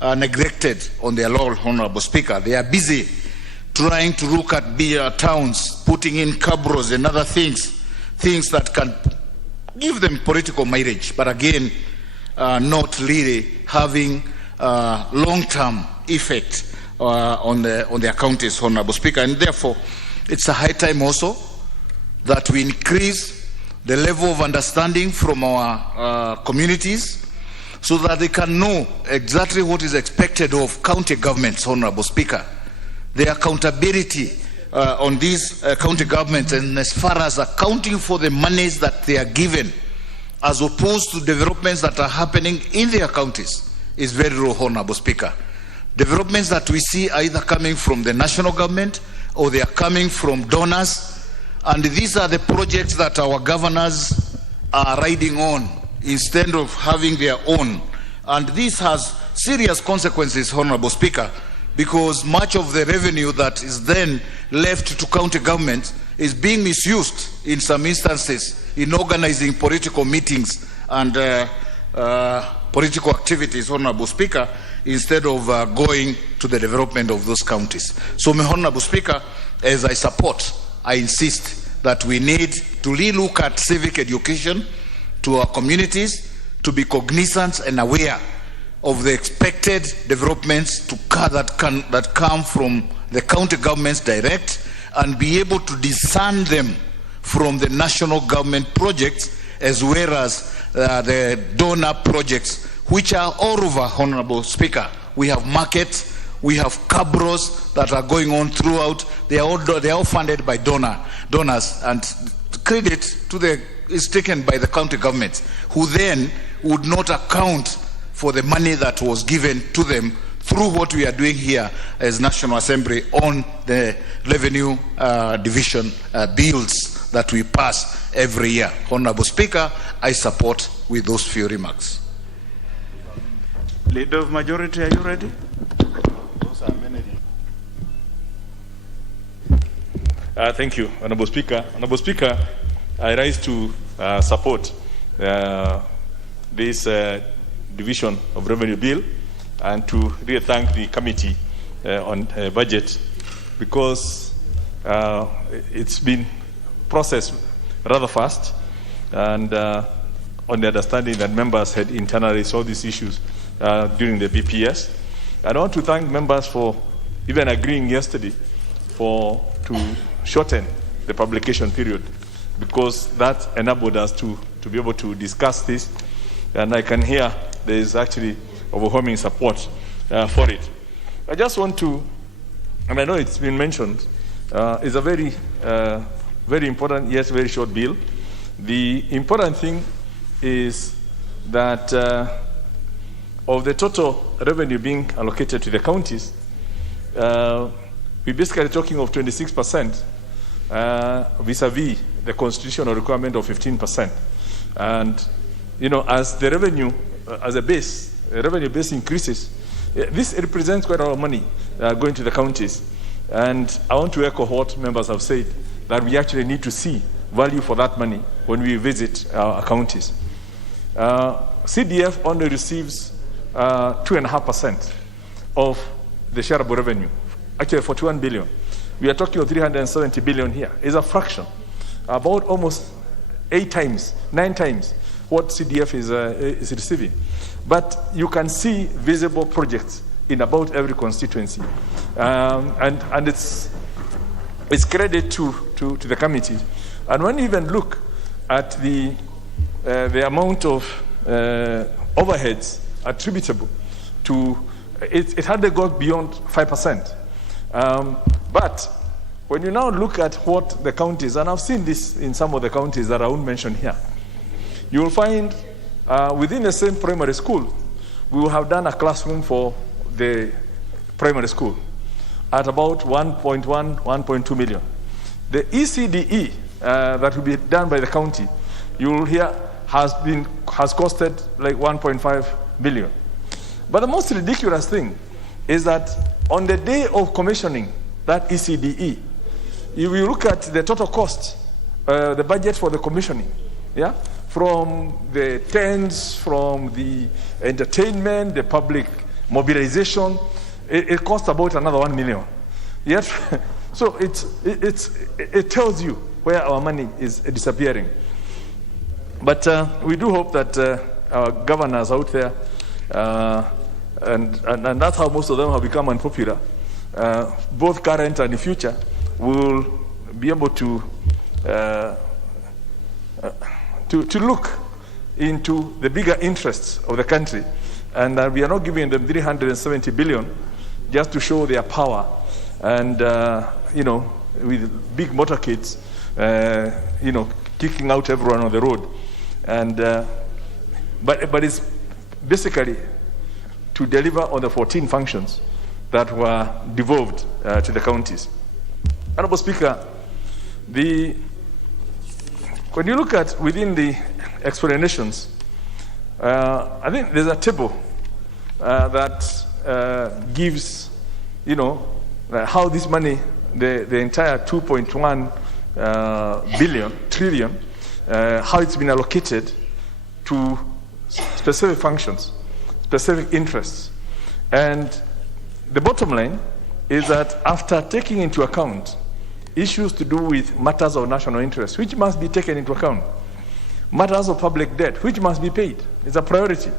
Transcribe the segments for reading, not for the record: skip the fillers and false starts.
neglected on their role, Honorable Speaker. They are busy trying to look at bigger towns, putting in cabros and other things that can give them political mileage, but again, not really having long-term effect on their counties, Honorable Speaker. And therefore, it's a high time also that we increase the level of understanding from our communities so that they can know exactly what is expected of county governments, Honorable Speaker. The accountability on these county governments, and as far as accounting for the monies that they are given, as opposed to developments that are happening in their counties, is very low, Honorable Speaker. Developments that we see are either coming from the national government or they are coming from donors, and these are the projects that our governors are riding on instead of having their own. And this has serious consequences, Honorable Speaker, because much of the revenue that is then left to county governments is being misused in some instances in organizing political meetings and political activities, Honorable Speaker, instead of going to the development of those counties. So, Honorable Speaker, as I support, I insist that we need to relook at civic education to our communities, to be cognizant and aware of the expected developments that come from the county governments direct, and be able to discern them from the national government projects as well as the donor projects, which are all over, Honorable Speaker. We have markets, we have cabros that are going on throughout. They are all funded by donors, and credit is taken by the county governments, who then would not account for the money that was given to them through what we are doing here as National Assembly on the revenue division bills that we pass every year. Honorable Speaker, I support with those few remarks. Leader of Majority, are you ready? Thank you, Honorable Speaker. Honorable Speaker, I rise to support this division of revenue bill, and to really thank the committee on budget, because it's been processed rather fast, and on the understanding that members had internally solved these issues during the BPS. And I want to thank members for even agreeing yesterday to shorten the publication period, because that enabled us to be able to discuss this, and I can hear there is actually overwhelming support for it. I just want to, and I know it's been mentioned, it's a very, very important, yes, very short bill. The important thing is that of the total revenue being allocated to the counties, we're basically talking of 26% vis-a-vis the constitutional requirement of 15%. And, you know, as the revenue, as a base, revenue base increases, this represents quite a lot of money going to the counties. And I want to echo what members have said, that we actually need to see value for that money when we visit our counties. CDF only receives 2.5% of the shareable revenue, actually 41 billion. We are talking of 370 billion here. It's a fraction, about almost 9 times what CDF is receiving. But you can see visible projects in about every constituency. And it's credit to the committee. And when you even look at the amount of overheads attributable to, it hardly got beyond 5%. But when you now look at what the counties, and I've seen this in some of the counties that I won't mention here, you will find within the same primary school, we will have done a classroom for the primary school at about 1.2 million. The ECDE that will be done by the county, you will hear, has costed like 1.5 billion. But the most ridiculous thing is that on the day of commissioning that ECDE, if you look at the total cost, the budget for the commissioning, yeah, from the tents, from the entertainment, the public mobilization, it costs about another 1 million. Yet, so it tells you where our money is disappearing. But we do hope that our governors out there, and that's how most of them have become unpopular, both current and the future, will be able to look into the bigger interests of the country. And we are not giving them 370 billion just to show their power. And, with big motorcades, kicking out everyone on the road. And, but it's basically to deliver on the 14 functions that were devolved to the counties. Honorable Speaker, when you look at within the explanations, I think there's a table that gives, how this money, the entire 2.1 trillion, how it's been allocated to specific functions, specific interests. And the bottom line is that after taking into account issues to do with matters of national interest, which must be taken into account, matters of public debt, which must be paid, it's a priority.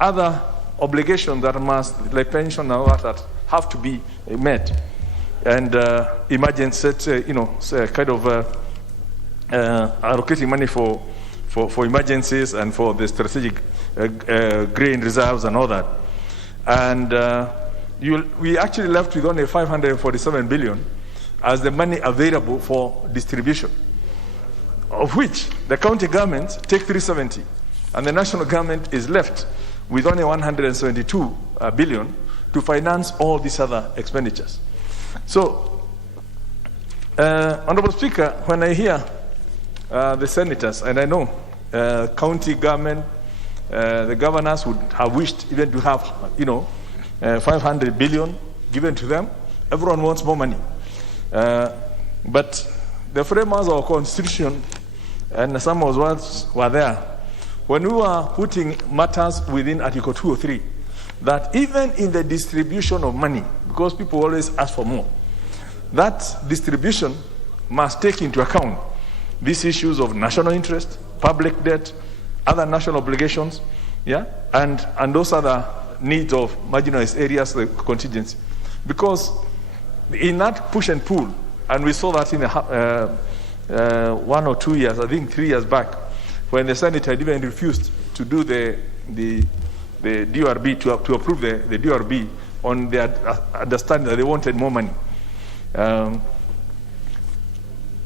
Other obligations that must, like pension and all that have to be met. And emergency, kind of allocating money for emergencies and for the strategic grain reserves and all that. And we actually left with only 547 billion as the money available for distribution, of which the county governments take 370, and the national government is left with only 172 billion to finance all these other expenditures. So, Honorable Speaker, when I hear the senators, and I know county government, the governors would have wished even to have, 500 billion given to them. Everyone wants more money. But the framers of our constitution, and some of us were there, when we were putting matters within Article 203, that even in the distribution of money, because people always ask for more, that distribution must take into account these issues of national interest, public debt, other national obligations, and those other needs of marginalized areas, like contingency. Because in that push and pull, and we saw that in 1 or 2 years, I think 3 years back, when the Senate had even refused to do the DRB, to approve the DRB on their understanding that they wanted more money.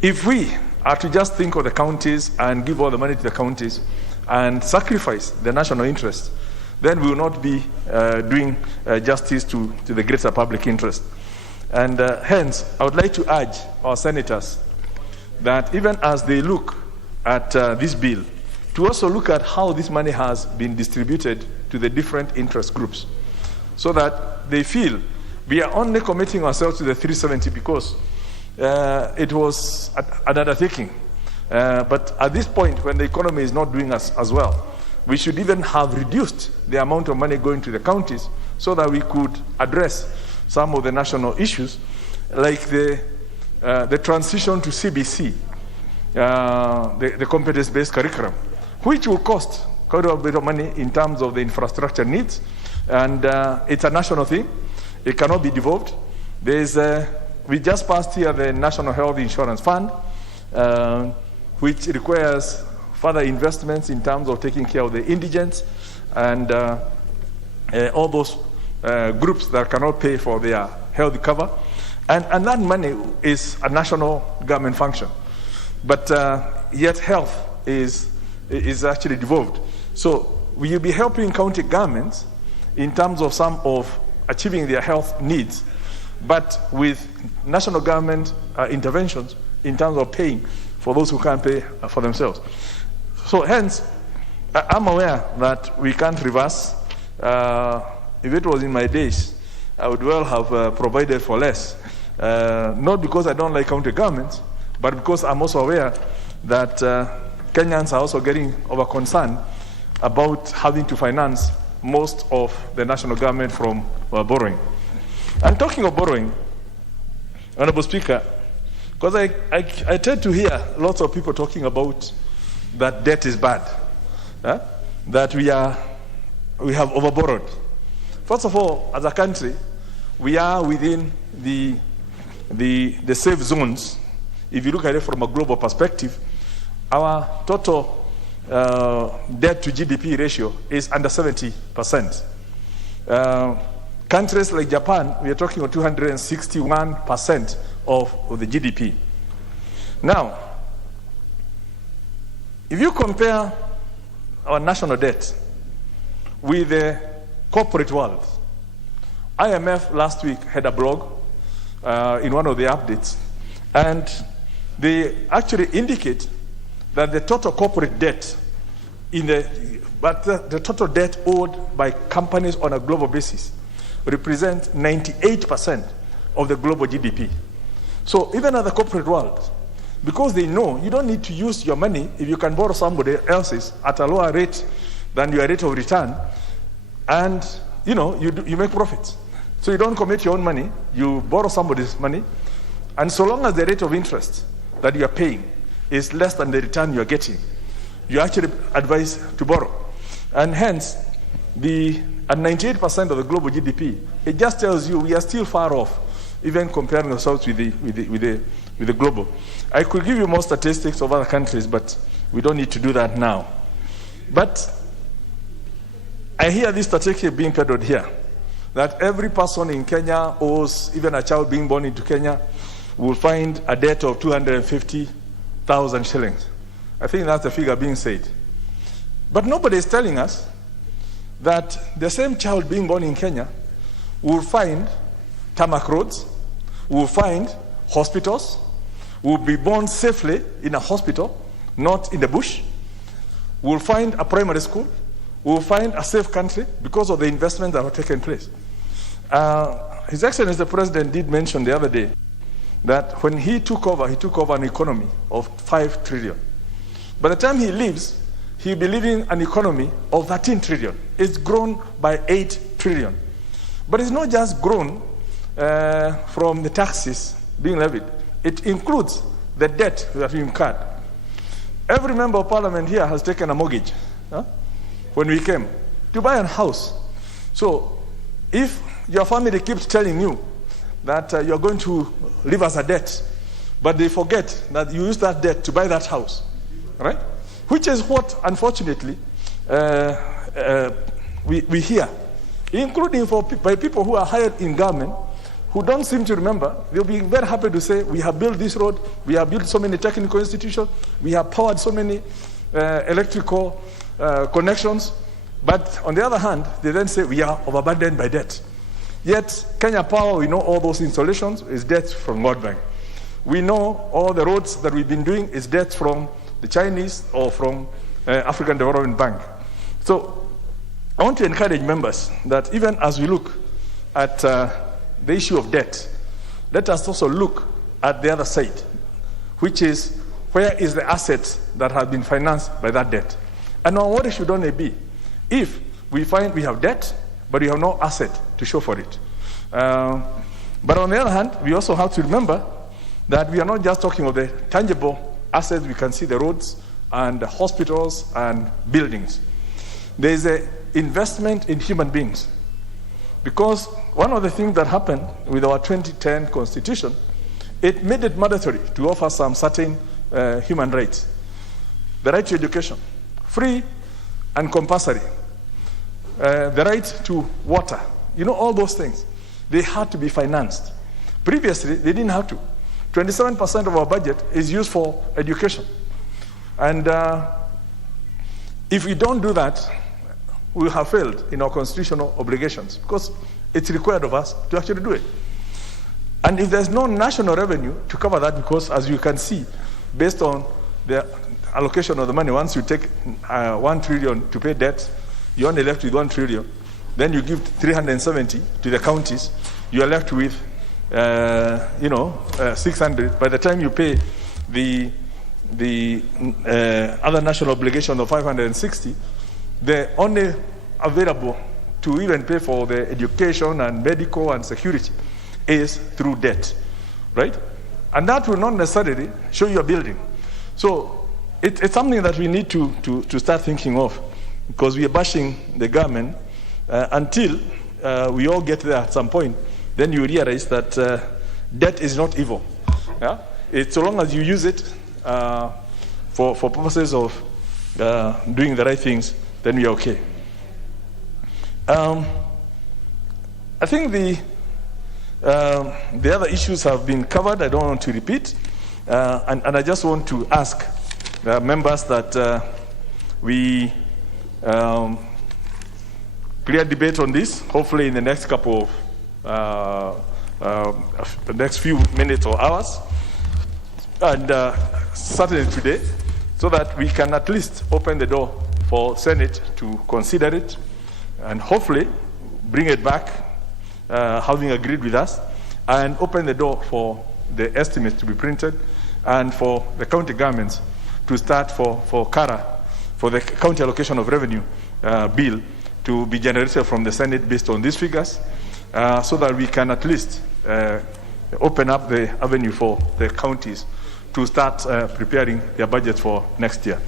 If we are to just think of the counties and give all the money to the counties and sacrifice the national interest, then we will not be doing justice to the greater public interest. And hence, I would like to urge our senators that even as they look at this bill, to also look at how this money has been distributed to the different interest groups, so that they feel we are only committing ourselves to the 370 because it was an undertaking. But at this point, when the economy is not doing as well, we should even have reduced the amount of money going to the counties so that we could address some of the national issues, like the transition to CBC, the competence-based curriculum, which will cost quite a bit of money in terms of the infrastructure needs. And it's a national thing. It cannot be devolved. We just passed here the National Health Insurance Fund, which requires further investments in terms of taking care of the indigents and all those groups that cannot pay for their health cover. And that money is a national government function. But yet health is actually devolved. So we will be helping county governments in terms of some of achieving their health needs, but with national government interventions in terms of paying for those who can't pay for themselves. So hence, I'm aware that we can't reverse. If it was in my days, I would well have provided for less. Not because I don't like county governments, but because I'm also aware that Kenyans are also getting over concerned about having to finance most of the national government from borrowing. And talking of borrowing, Honorable Speaker, because I tend to hear lots of people talking about that debt is bad, that we have overborrowed. First of all, as a country, we are within the safe zones. If you look at it from a global perspective, our total debt to GDP ratio is under 70%. Countries like Japan, we are talking about 261% of the GDP. Now, if you compare our national debt with the corporate world, IMF last week had a blog in one of the updates, and they actually indicate that the total corporate debt the total debt owed by companies on a global basis represents 98% of the global GDP. So even at the corporate world, because they know you don't need to use your money if you can borrow somebody else's at a lower rate than your rate of return, and you make profits. So you don't commit your own money, you borrow somebody's money, and so long as the rate of interest that you are paying is less than the return you are getting, you actually advise to borrow. And hence, at 98% of the global GDP, it just tells you we are still far off, even comparing ourselves with the global. I could give you more statistics of other countries, but we don't need to do that now. But I hear this statistic being peddled here, that every person in Kenya owes, even a child being born into Kenya, will find a debt of 250,000 shillings. I think that's the figure being said. But nobody is telling us that the same child being born in Kenya will find tarmac roads, will find hospitals, will be born safely in a hospital, not in the bush, will find a primary school, will find a safe country because of the investments that have taken place. His Excellency the President did mention the other day that when he took over an economy of 5 trillion. By the time he leaves, he'll be leaving an economy of 13 trillion. It's grown by 8 trillion. But it's not just grown from the taxes being levied. It includes the debt that we incurred. Every member of parliament here has taken a mortgage when we came to buy a house. So if your family keeps telling you that you're going to leave us a debt, but they forget that you use that debt to buy that house, right? Which is what, unfortunately, we hear, including by people who are hired in government, who don't seem to remember. They'll be very happy to say, we have built this road, we have built so many technical institutions, we have powered so many electrical connections. But on the other hand, they then say, we are overburdened by debt. Yet, Kenya Power, we know all those installations is debt from World Bank. We know all the roads that we've been doing is debt from the Chinese or from African Development Bank. So I want to encourage members that even as we look at the issue of debt, let us also look at the other side, which is where is the asset that has been financed by that debt. And now what should only be if we find we have debt, but we have no asset to show for it. But on the other hand, we also have to remember that we are not just talking of the tangible assets. We can see the roads and the hospitals and buildings. There is an investment in human beings. Because one of the things that happened with our 2010 constitution, it made it mandatory to offer some certain human rights. The right to education, free and compulsory. The right to water, all those things. They had to be financed. Previously, they didn't have to. 27% of our budget is used for education. And if we don't do that, we have failed in our constitutional obligations because it's required of us to actually do it. And if there's no national revenue to cover that, because as you can see, based on the allocation of the money, once you take 1 trillion to pay debt, you're only left with 1 trillion. Then you give 370 to the counties, you are left with 600. By the time you pay the other national obligation of 560, the only available to even pay for the education and medical and security is through debt, right? And that will not necessarily show you a building. So it's something that we need to start thinking of, because we are bashing the government until we all get there at some point. Then you realize that debt is not evil. Yeah? It's so long as you use it for purposes of doing the right things, then we are okay. I think the other issues have been covered. I don't want to repeat. And I just want to ask members that we clear debate on this, hopefully in the next couple of the next few minutes or hours, and certainly today, so that we can at least open the door for Senate to consider it and hopefully bring it back, having agreed with us, and open the door for the estimates to be printed and for the county governments to start for CARA, for the county allocation of revenue bill to be generated from the Senate based on these figures, so that we can at least open up the avenue for the counties to start preparing their budget for next year.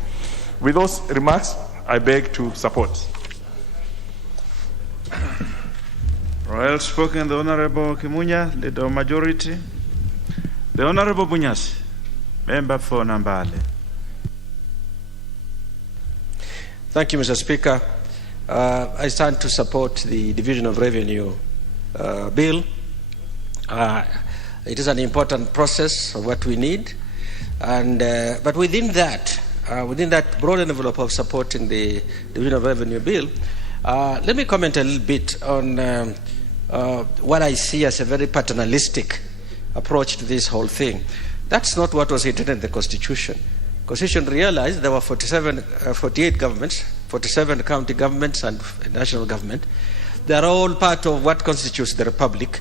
With those remarks, I beg to support. Well spoken, the Honorable Kimunya, Leader of Majority. The Honorable Bunyasi, Member for Nambale. Thank you, Mr. Speaker. I stand to support the Division of Revenue bill. It is an important process of what we need, and but within that broad envelope of supporting the Division of Revenue bill, let me comment a little bit on what I see as a very paternalistic approach to this whole thing. That's not what was intended in the Constitution. The Constitution realized there were 48 governments, 47 county governments and national government. They are all part of what constitutes the Republic,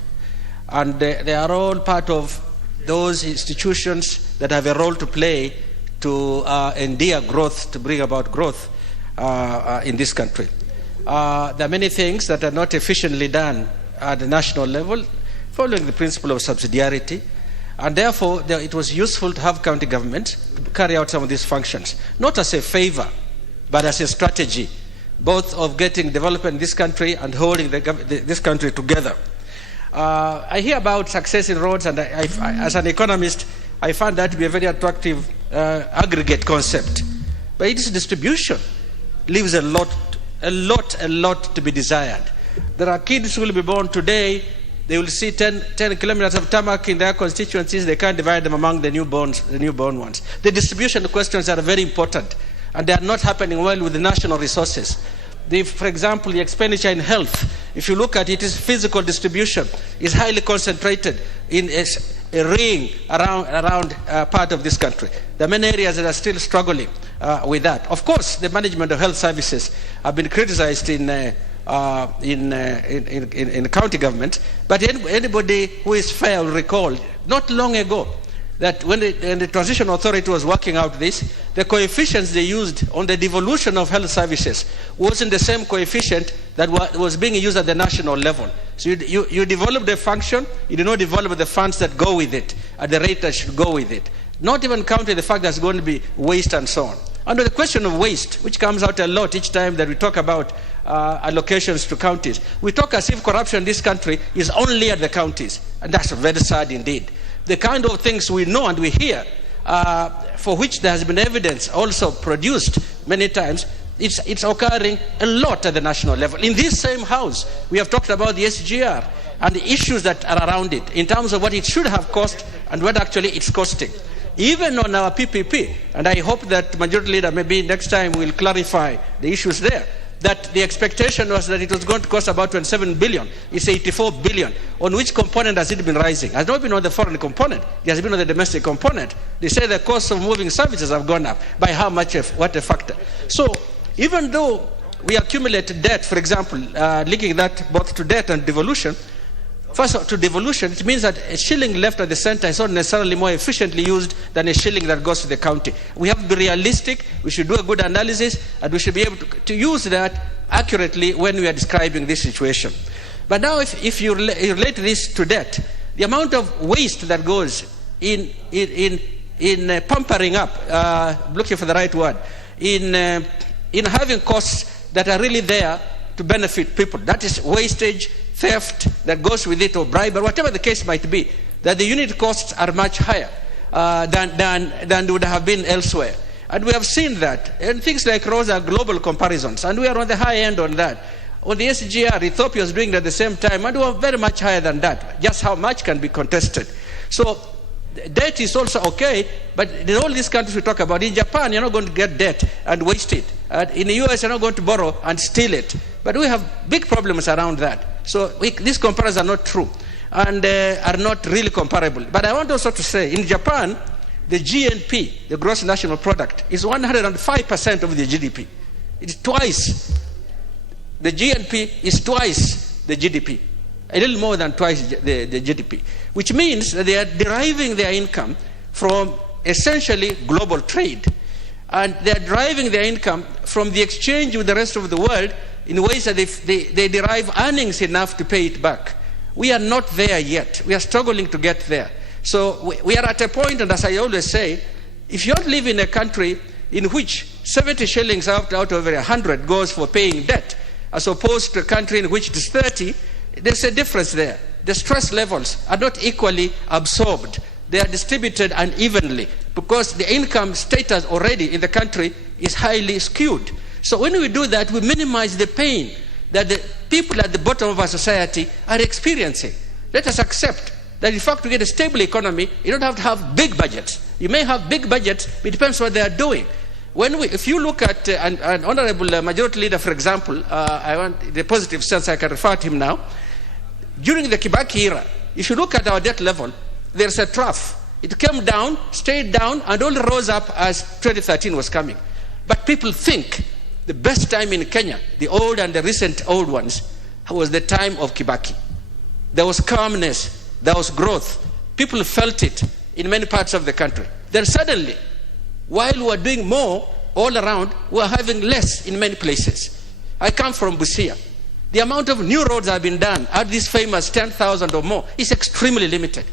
and they are all part of those institutions that have a role to play to endear growth, to bring about growth in this country. There are many things that are not efficiently done at the national level, following the principle of subsidiarity, and therefore it was useful to have county governments carry out some of these functions, not as a favor, but as a strategy, both of getting development in this country and holding this country together. I hear about success in roads, and as an economist, I find that to be a very attractive aggregate concept. But its distribution leaves a lot to be desired. There are kids who will be born today. They will see 10 kilometers of tarmac in their constituencies. They can't divide them among the newborn ones. The distribution questions are very important, and they are not happening well with the national resources. For example, the expenditure in health, if you look at it, its physical distribution is highly concentrated in a ring around part of this country. There are many areas that are still struggling with that. Of course, the management of health services have been criticized in county government, but anybody who is fair will recall not long ago that when the transition authority was working out this, the coefficients they used on the devolution of health services wasn't the same coefficient that was being used at the national level. So you develop the function, you do not develop the funds that go with it at the rate that should go with it. Not even counting the fact there's going to be waste and so on. Under the question of waste, which comes out a lot each time that we talk about allocations to counties, we talk as if corruption in this country is only at the counties, and that's very sad indeed. The kind of things we know and we hear, for which there has been evidence also produced many times, it's occurring a lot at the national level. In this same house, we have talked about the SGR and the issues that are around it in terms of what it should have cost and what actually it's costing. Even on our PPP, and I hope that Majority Leader maybe next time will clarify the issues there, that the expectation was that it was going to cost about 27 billion. It's 84 billion. On which component has it been rising? It has not been on the foreign component. It has been on the domestic component. They say the cost of moving services have gone up. By how much? What a factor. So even though we accumulate debt, for example, linking that both to debt and devolution, first, to devolution, it means that a shilling left at the center is not necessarily more efficiently used than a shilling that goes to the county. We have to be realistic, we should do a good analysis, and we should be able to use that accurately when we are describing this situation. But now if you relate this to debt, the amount of waste that goes in pampering up, looking for the right word, in having costs that are really there to benefit people. That is wastage, theft that goes with it, or bribery, whatever the case might be, that the unit costs are much higher than would have been elsewhere. And we have seen that. And things like ROSE are global comparisons, and we are on the high end on that. On the SGR, Ethiopia is doing it at the same time, and we are very much higher than that. Just how much can be contested. So debt is also okay, but in all these countries we talk about, in Japan, you're not going to get debt and waste it. In the US, you're not going to borrow and steal it. But we have big problems around that. So these comparisons are not true and are not really comparable. But I want also to say, in Japan, the GNP, the gross national product, is 105% of the GDP. It's twice. The GNP is twice the GDP. A little more than twice the GDP, which means that they are deriving their income from essentially global trade. And they are deriving their income from the exchange with the rest of the world in ways that they derive earnings enough to pay it back. We are not there yet. We are struggling to get there. So we are at a point, and as I always say, if you don't live in a country in which 70 shillings out of every 100 goes for paying debt, as opposed to a country in which it is 30, there's a difference there. The stress levels are not equally absorbed. They are distributed unevenly because the income status already in the country is highly skewed. So when we do that, we minimize the pain that the people at the bottom of our society are experiencing. Let us accept that in fact to get a stable economy, you don't have to have big budgets. You may have big budgets, but it depends what they are doing. If you look at an honorable majority leader, for example, I want the positive sense, I can refer to him now. During the Kibaki era, if you look at our debt level, there's a trough. It came down, stayed down, and only rose up as 2013 was coming. But people think the best time in Kenya, the old and the recent old ones, was the time of Kibaki. There was calmness, there was growth. People felt it in many parts of the country. Then suddenly, while we were doing more all around, we were having less in many places. I come from Busia. The amount of new roads that have been done at this famous 10,000 or more is extremely limited.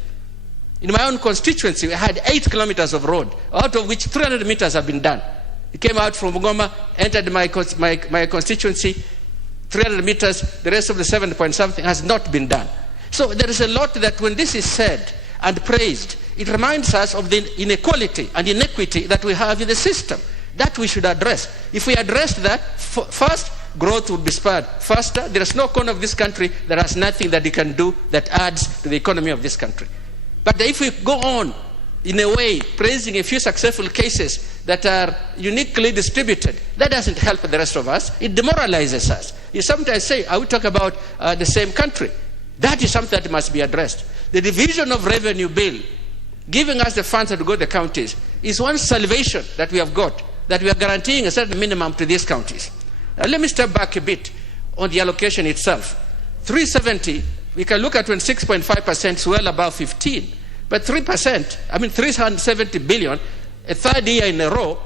In my own constituency, we had 8 kilometers of road, out of which 300 meters have been done. It came out from Bungoma, entered my constituency, 300 meters, the rest of the 7 point something has not been done. So there is a lot that when this is said and praised, it reminds us of the inequality and inequity that we have in the system that we should address. If we address that, first, growth would be spurred faster. There is no corner of this country that has nothing that it can do that adds to the economy of this country. But if we go on in a way praising a few successful cases that are uniquely distributed, that doesn't help the rest of us. It demoralizes us. You sometimes say, I will talk about the same country. That is something that must be addressed. The division of revenue bill, giving us the funds to go to the counties, is one salvation that we have got, that we are guaranteeing a certain minimum to these counties. Now let me step back a bit on the allocation itself. 370, we can look at 26.5% is well above 15. But 3%, I mean 370 billion, a third year in a row,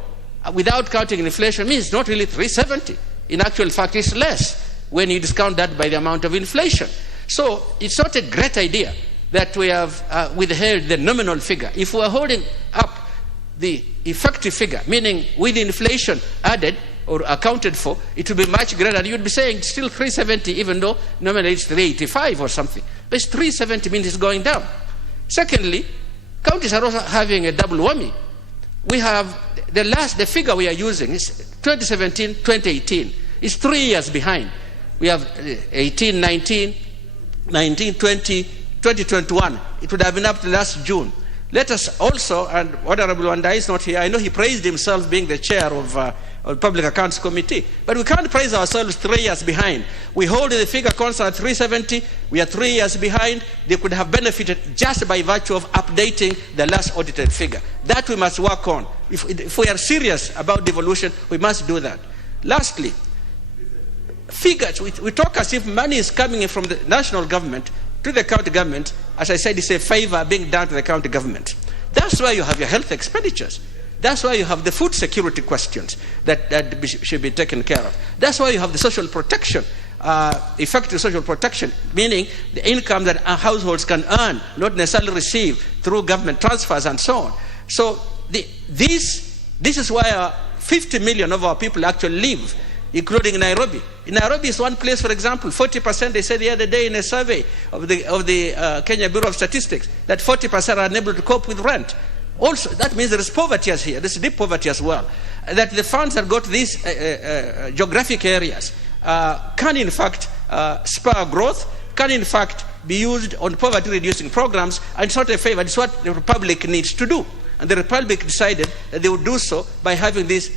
without counting inflation, means not really 370. In actual fact, it's less when you discount that by the amount of inflation. So it's not a great idea that we have withheld the nominal figure. If we are holding up the effective figure, meaning with inflation added or accounted for, it would be much greater. You'd be saying it's still 370, even though nominally it's 385 or something. But it's 370 means it's going down. Secondly, counties are also having a double whammy. We have the figure we are using is 2017, 2018. It's 3 years behind. We have 18, 19, 19, 20, 2021. It would have been up to last June. Let us also, and Honorable Wanda is not here, I know he praised himself being the chair of Public Accounts Committee, but we can't praise ourselves 3 years behind. We hold the figure constant at 370, we are 3 years behind. They could have benefited just by virtue of updating the last audited figure. That we must work on. If we are serious about devolution, we must do that. Lastly, figures, we talk as if money is coming in from the national government to the county government. As I said, it's a favor being done to the county government. That's why you have your health expenditures. That's why you have the food security questions that should be taken care of. That's why you have the social protection, effective social protection, meaning the income that our households can earn, not necessarily receive through government transfers and so on. So this is why 50 million of our people actually live, including Nairobi. In Nairobi is one place, for example, 40%, they said the other day in a survey of the Kenya Bureau of Statistics, that 40% are unable to cope with rent. Also, that means there is poverty as here. There's deep poverty as well. That the funds that go to these geographic areas can in fact spur growth, can in fact be used on poverty-reducing programs, and it's not a favor. It's what the Republic needs to do. And the Republic decided that they would do so by having this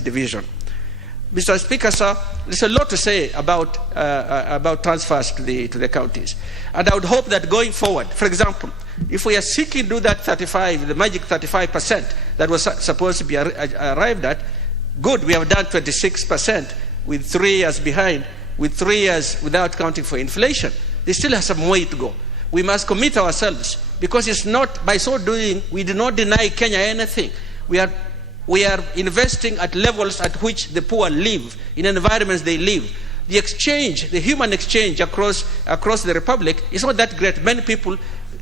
division. Mr. Speaker, sir, there's a lot to say about transfers to the counties. And I would hope that going forward, for example, if we are seeking to do that 35, the magic 35% that was supposed to be arrived at, good, we have done 26% with 3 years behind, with 3 years without counting for inflation. There still has some way to go. We must commit ourselves, because it's not, by so doing, we do not deny Kenya anything. We are investing at levels at which the poor live, in environments they live. The exchange, the human exchange across the Republic is not that great. Many people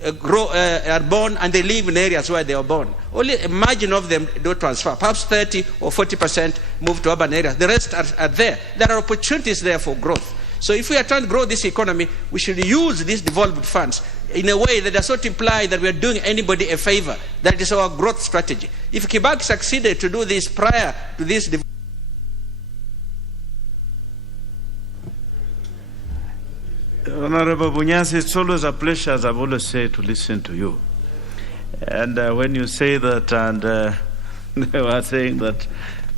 are born and they live in areas where they are born. Only a margin of them do transfer. Perhaps 30 or 40% move to urban areas. The rest are there. There are opportunities there for growth. So if we are trying to grow this economy, we should use these devolved funds in a way that does not imply that we are doing anybody a favor. That is our growth strategy. If Kibaki succeeded to do this prior to this Honorable Bunyasi, it's always a pleasure, as I've always said, to listen to you. And when you say that, and they were saying that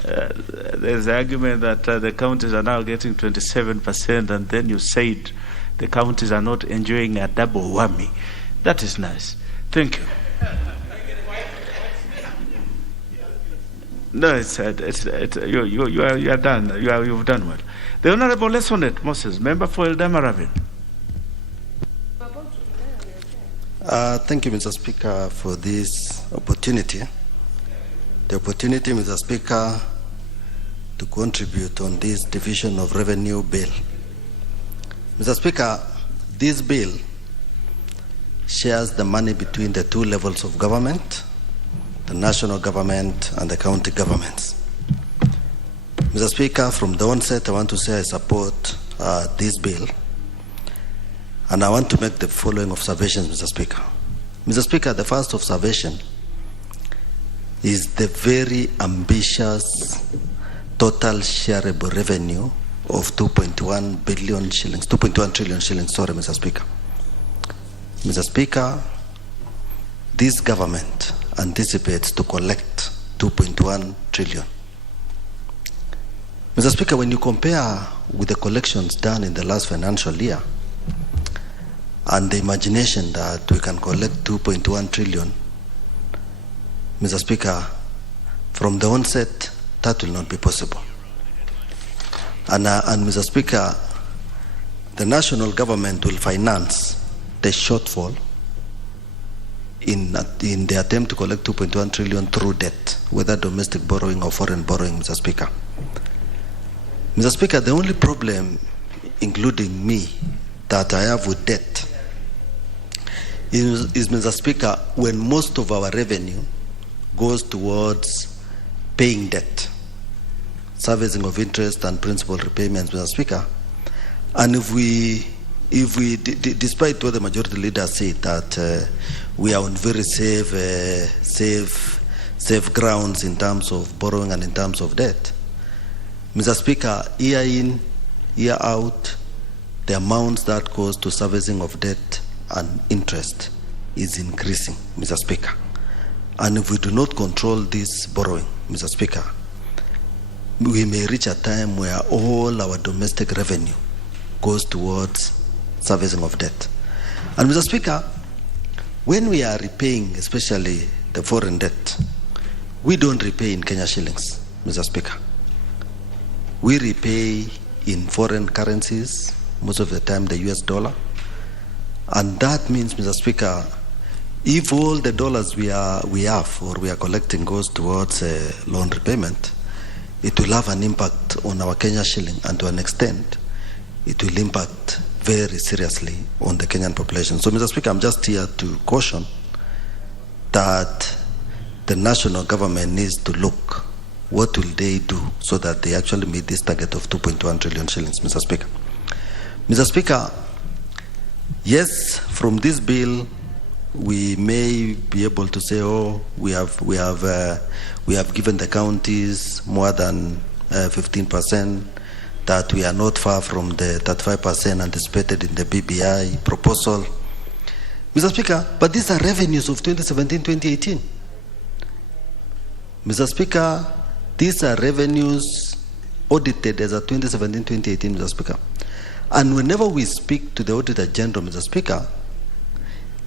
there's the argument that the counties are now getting 27%, and then you said the counties are not enjoying a double whammy. That is nice. Thank you. No, you are done. You've done well. The Honorable Lesonet Moses, member for Eldama Ravine. Thank you, Mr. Speaker, for this opportunity. The opportunity, Mr. Speaker, to contribute on this division of revenue bill. Mr. Speaker, this bill shares the money between the 2 levels of government, the national government and the county governments. Mr. Speaker, from the onset, I want to say I support this bill. And I want to make the following observations, Mr. Speaker. Mr. Speaker, the first observation is the very ambitious total shareable revenue of 2.1 billion shillings, 2.1 trillion shillings, sorry, Mr. Speaker. Mr. Speaker, this government anticipates to collect 2.1 trillion. Mr. Speaker, when you compare with the collections done in the last financial year, and the imagination that we can collect 2.1 trillion, Mr. Speaker, from the onset, that will not be possible. And Mr. Speaker, the national government will finance the shortfall in the attempt to collect 2.1 trillion through debt, whether domestic borrowing or foreign borrowing, Mr. Speaker. Mr. Speaker, the only problem, including me, that I have with debt is, Mr. Speaker, when most of our revenue goes towards paying debt, servicing of interest and principal repayments, Mr. Speaker. And if we despite what the majority leaders say, that we are on very safe grounds in terms of borrowing and in terms of debt, Mr. Speaker, year in, year out, the amounts that goes to servicing of debt and interest is increasing, Mr. Speaker. And if we do not control this borrowing, Mr. Speaker, we may reach a time where all our domestic revenue goes towards servicing of debt. And Mr. Speaker, when we are repaying, especially the foreign debt, we don't repay in Kenya shillings, Mr. Speaker. We repay in foreign currencies, most of the time the US dollar. And that means, Mr. Speaker, if all the dollars we have or we are collecting goes towards loan repayment, it will have an impact on our Kenya shilling, and to an extent, it will impact very seriously on the Kenyan population. So, Mr. Speaker, I'm just here to caution that the national government needs to look what will they do so that they actually meet this target of 2.1 trillion shillings, Mr. Speaker. Mr. Speaker, yes, from this bill, we may be able to say, oh, we have given the counties more than 15%, that we are not far from the 35% anticipated in the BBI proposal. Mr. Speaker, but these are revenues of 2017-2018. Mr. Speaker, these are revenues audited as a 2017-2018, Mr. Speaker. And whenever we speak to the Auditor General, Mr. Speaker,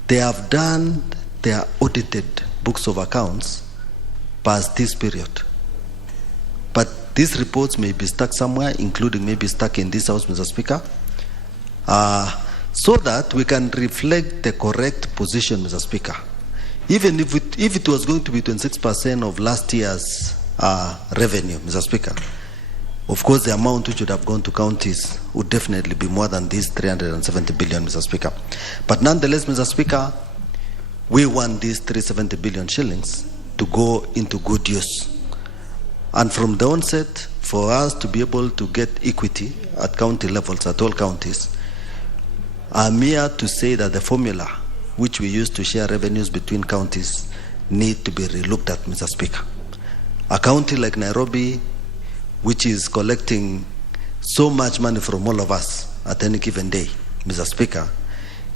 they have done their audited books of accounts past this period. But these reports may be stuck somewhere, including maybe stuck in this house, Mr. Speaker, so that we can reflect the correct position, Mr. Speaker. Even if it was going to be 26% of last year's revenue, Mr. Speaker, of course, the amount which would have gone to counties would definitely be more than this 370 billion, Mr. Speaker. But nonetheless, Mr. Speaker, we want these 370 billion shillings to go into good use. And from the onset, for us to be able to get equity at county levels, at all counties, I'm here to say that the formula which we use to share revenues between counties need to be relooked at, Mr. Speaker. A county like Nairobi, which is collecting so much money from all of us at any given day, Mr. Speaker,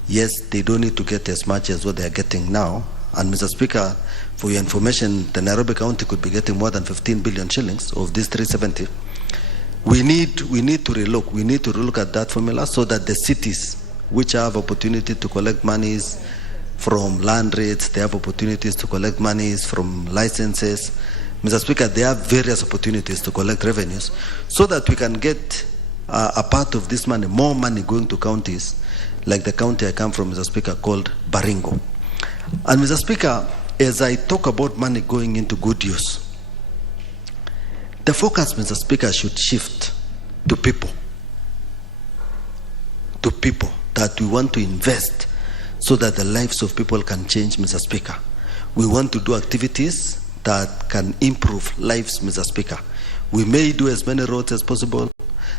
yes, they don't need to get as much as what they are getting now. And Mr. Speaker, for your information, the Nairobi County could be getting more than 15 billion shillings of this 370. We need to relook. We need to relook at that formula so that the cities which have opportunity to collect monies from land rates, they have opportunities to collect monies from licenses. Mr. Speaker, there are various opportunities to collect revenues so that we can get a part of this money, more money going to counties like the county I come from, Mr. Speaker, called Baringo. And Mr. Speaker, as I talk about money going into good use, the focus, Mr. Speaker, should shift to people. To people that we want to invest so that the lives of people can change, Mr. Speaker. We want to do activities that can improve lives, Mr. Speaker. We may do as many roads as possible.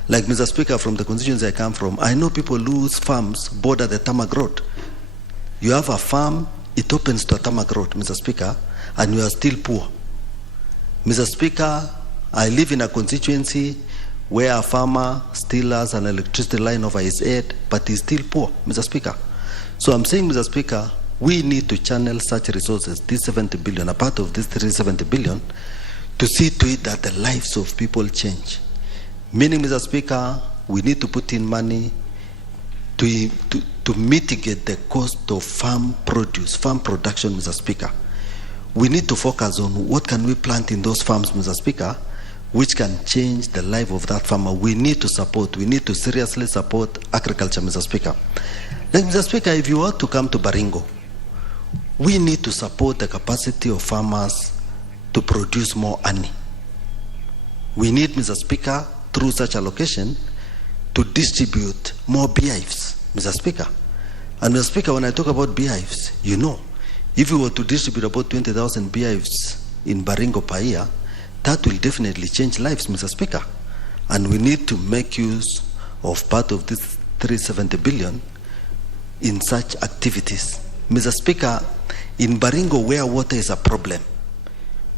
Like, Mr. Speaker, from the constituency I come from, I know people whose farms border the tarmac road. You have a farm, it opens to a tarmac road, Mr. Speaker, and you are still poor. Mr. Speaker, I live in a constituency where a farmer still has an electricity line over his head, but he's still poor, Mr. Speaker. So I'm saying, Mr. Speaker, we need to channel such resources, this 70 billion, a part of this 370 billion, to see to it that the lives of people change. Meaning, Mr. Speaker, we need to put in money to mitigate the cost of farm produce, farm production, Mr. Speaker. We need to focus on what can we plant in those farms, Mr. Speaker, which can change the life of that farmer. We need to seriously support agriculture, Mr. Speaker. Like, Mr. Speaker, if you were to come to Baringo, we need to support the capacity of farmers to produce more honey. We need, Mr. Speaker, through such allocation, to distribute more beehives, Mr. Speaker. And Mr. Speaker, when I talk about beehives, you know, if we were to distribute about 20,000 beehives in Baringo per year, that will definitely change lives, Mr. Speaker. And we need to make use of part of this 370 billion in such activities. Mr. Speaker, in Baringo, where water is a problem,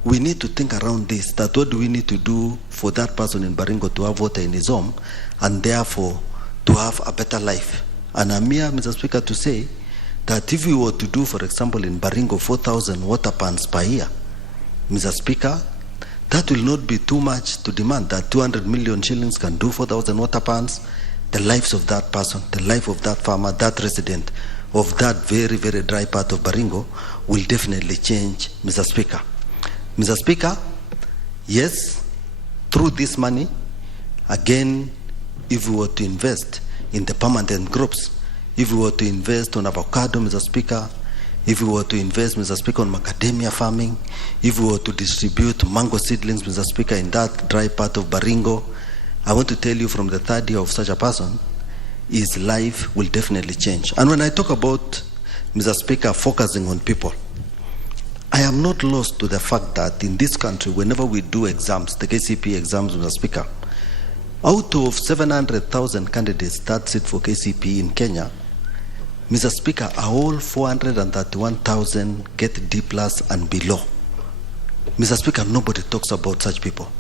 we need to think around this, that what do we need to do for that person in Baringo to have water in his home and therefore to have a better life. And I'm here, Mr. Speaker, to say that if we were to do, for example, in Baringo, 4,000 water pans per year, Mr. Speaker, that will not be too much to demand that 200 million shillings can do 4,000 water pans. The lives of that person, the life of that farmer, that resident of that very, very dry part of Baringo will definitely change, Mr. Speaker. Mr. Speaker, yes, through this money, again, if we were to invest in the permanent crops, if we were to invest on avocado, Mr. Speaker, if we were to invest, Mr. Speaker, on macadamia farming, if we were to distribute mango seedlings, Mr. Speaker, in that dry part of Baringo, I want to tell you from the third year of such a person, his life will definitely change. And when I talk about, Mr. Speaker, focusing on people, I am not lost to the fact that in this country, whenever we do exams, the KCP exams, Mr. Speaker, out of 700,000 candidates that sit for KCP in Kenya, Mr. Speaker, all 431,000 get D+ and below. Mr. Speaker, nobody talks about such people.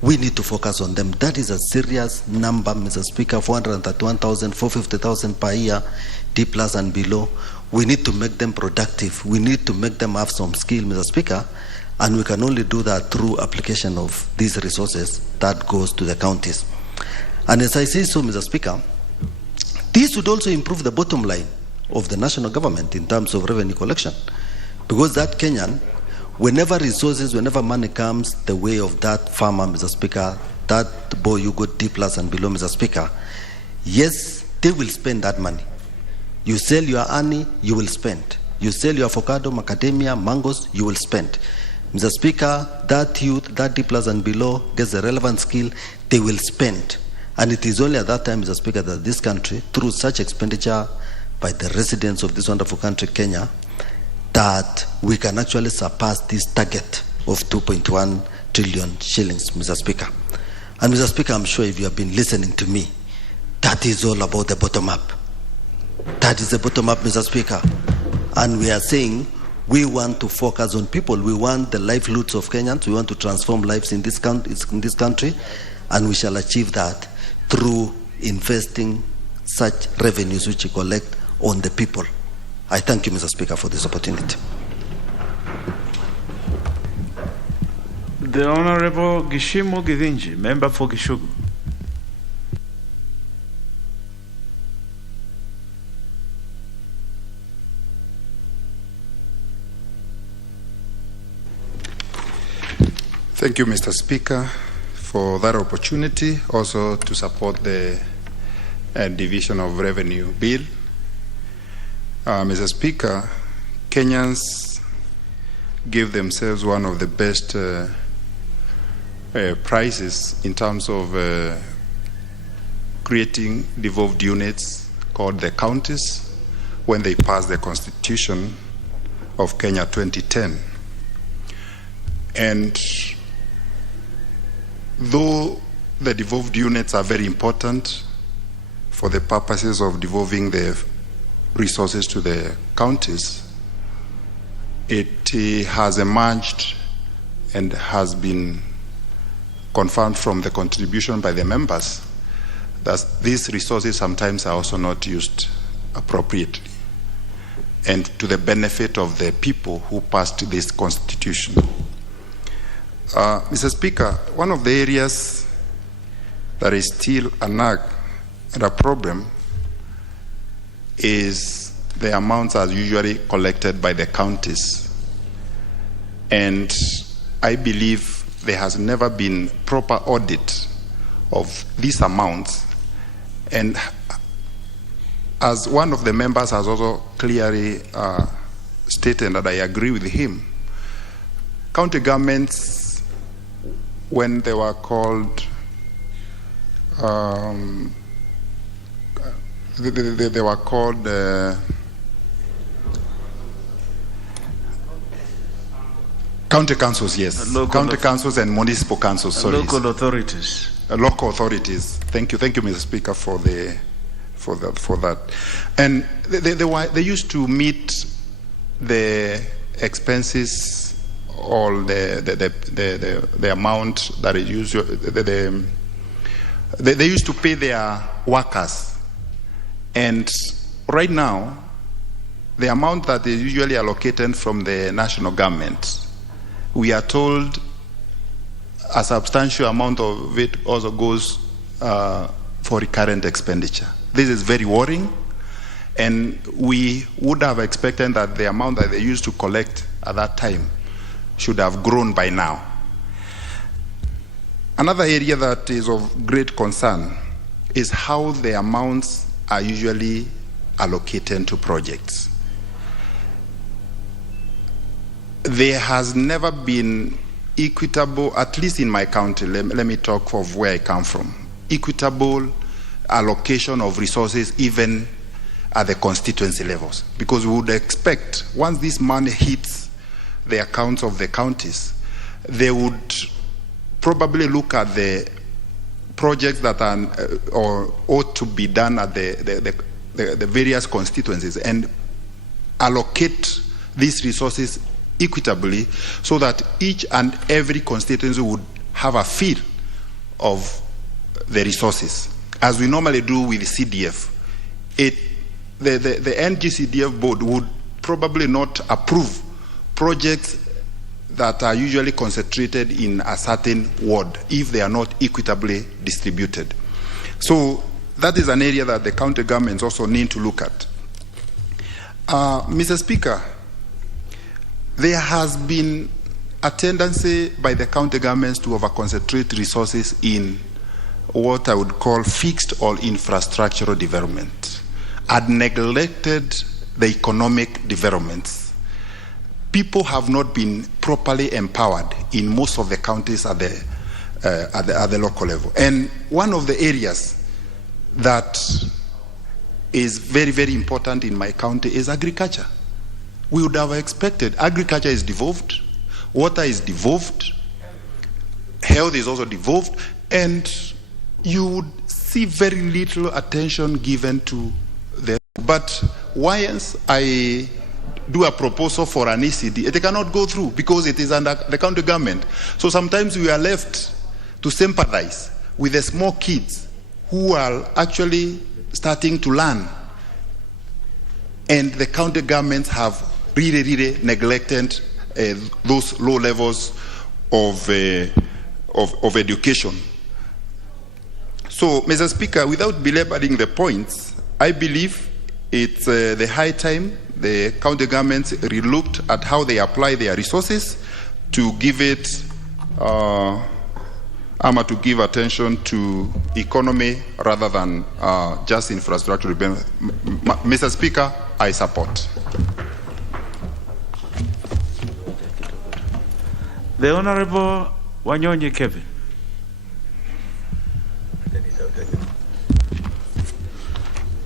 We need to focus on them. That is a serious number, Mr. Speaker, 431,000, 450,000 per year, D+ and below. We need to make them productive. We need to make them have some skill, Mr. Speaker, and we can only do that through application of these resources that goes to the counties. And as I say so, Mr. Speaker, this would also improve the bottom line of the national government in terms of revenue collection. Because that Kenyan, whenever resources, whenever money comes the way of that farmer, Mr. Speaker, that boy you got D+ and below, Mr. Speaker, yes, they will spend that money. You sell your honey, you will spend. You sell your avocado, macadamia, mangoes, you will spend. Mr. Speaker, that youth, that D+ and below gets a relevant skill, they will spend. And it is only at that time, Mr. Speaker, that this country, through such expenditure by the residents of this wonderful country, Kenya, that we can actually surpass this target of 2.1 trillion shillings, Mr. Speaker. And Mr. Speaker, I'm sure if you have been listening to me, that is all about the bottom up. That is the bottom up, Mr. Speaker. And we are saying we want to focus on people. We want the livelihoods of Kenyans. We want to transform lives in this country. And we shall achieve that through investing such revenues which we collect on the people. I thank you, Mr. Speaker, for this opportunity. The Honorable Gishimu Githinji, member for Gishugu. Thank you, Mr. Speaker, for that opportunity, also to support the Division of Revenue Bill. Mr. Speaker, Kenyans give themselves one of the best prizes in terms of creating devolved units called the counties when they passed the Constitution of Kenya 2010. And though the devolved units are very important for the purposes of devolving the resources to the counties, it has emerged and has been confirmed from the contribution by the members that these resources sometimes are also not used appropriately and to the benefit of the people who passed this constitution. Mr. Speaker, one of the areas that is still a nag and a problem is the amounts as usually collected by the counties. And I believe there has never been proper audit of these amounts. And as one of the members has also clearly stated, and I agree with him, county governments, when they were called, they were called county councils, yes. County councils and municipal councils, sorry. Local authorities. Local authorities. Thank you, Mr. Speaker, for that. And they used to meet the expenses, all the amount that is used. They used to pay their workers, and right now, the amount that is usually allocated from the national government, we are told a substantial amount of it also goes for recurrent expenditure. This is very worrying, and we would have expected that the amount that they used to collect at that time should have grown by now. Another area that is of great concern is how the amounts are usually allocated to projects. there has never been equitable, at least in my county, let me talk of where I come from, equitable allocation of resources even at the constituency levels. Because we would expect, once this money hits the accounts of the counties, they would probably look at the projects that are or ought to be done at the various constituencies and allocate these resources equitably so that each and every constituency would have a feel of the resources, as we normally do with CDF. The NGCDF board would probably not approve projects that are usually concentrated in a certain ward if they are not equitably distributed. So that is an area that the county governments also need to look at. Mr. Speaker, there has been a tendency by the county governments to over-concentrate resources in what I would call fixed or infrastructural development, and neglected the economic developments. People have not been properly empowered in most of the counties at the local level. And one of the areas that is very, very important in my county is agriculture. We would have expected agriculture is devolved, water is devolved, health is also devolved, and you would see very little attention given to them. But once I do a proposal for an ECD, it cannot go through because it is under the county government. So sometimes we are left to sympathize with the small kids who are actually starting to learn. And the county governments have really, really neglected those low levels of education. So, Mr. Speaker, without belaboring the points, I believe it's the high time the county governments relooked at how they apply their resources to give it, to give attention to economy rather than just infrastructure. Mr. Speaker, I support. The Honorable Wanyonyi Kevin.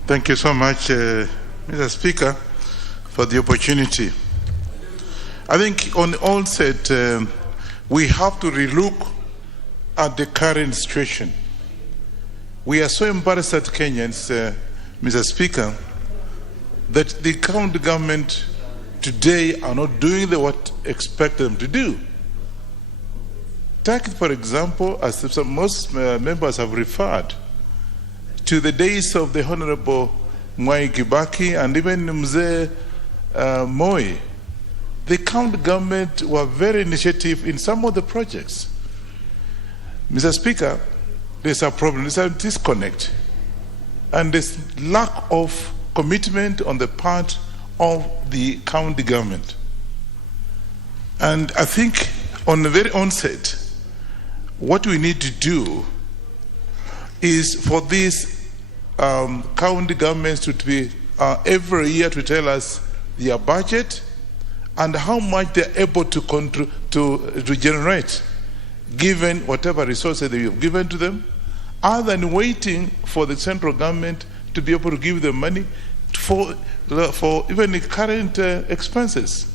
Thank you so much, Mr. Speaker, for the opportunity. I think on the onset, we have to relook at the current situation. We are so embarrassed at Kenyans, Mr. Speaker, that the county government today are not doing what expect them to do. Take, for example, as most members have referred, to the days of the Honorable Mwai Kibaki and even Mzee Moi, the county government were very initiative in some of the projects. Mr. Speaker, there's a problem, there's a disconnect, and there's lack of commitment on the part of the county government. And I think on the very onset, what we need to do is for these county governments to be every year to tell us their budget and how much they're able to generate given whatever resources they have given to them, other than waiting for the central government to be able to give them money for even the current expenses.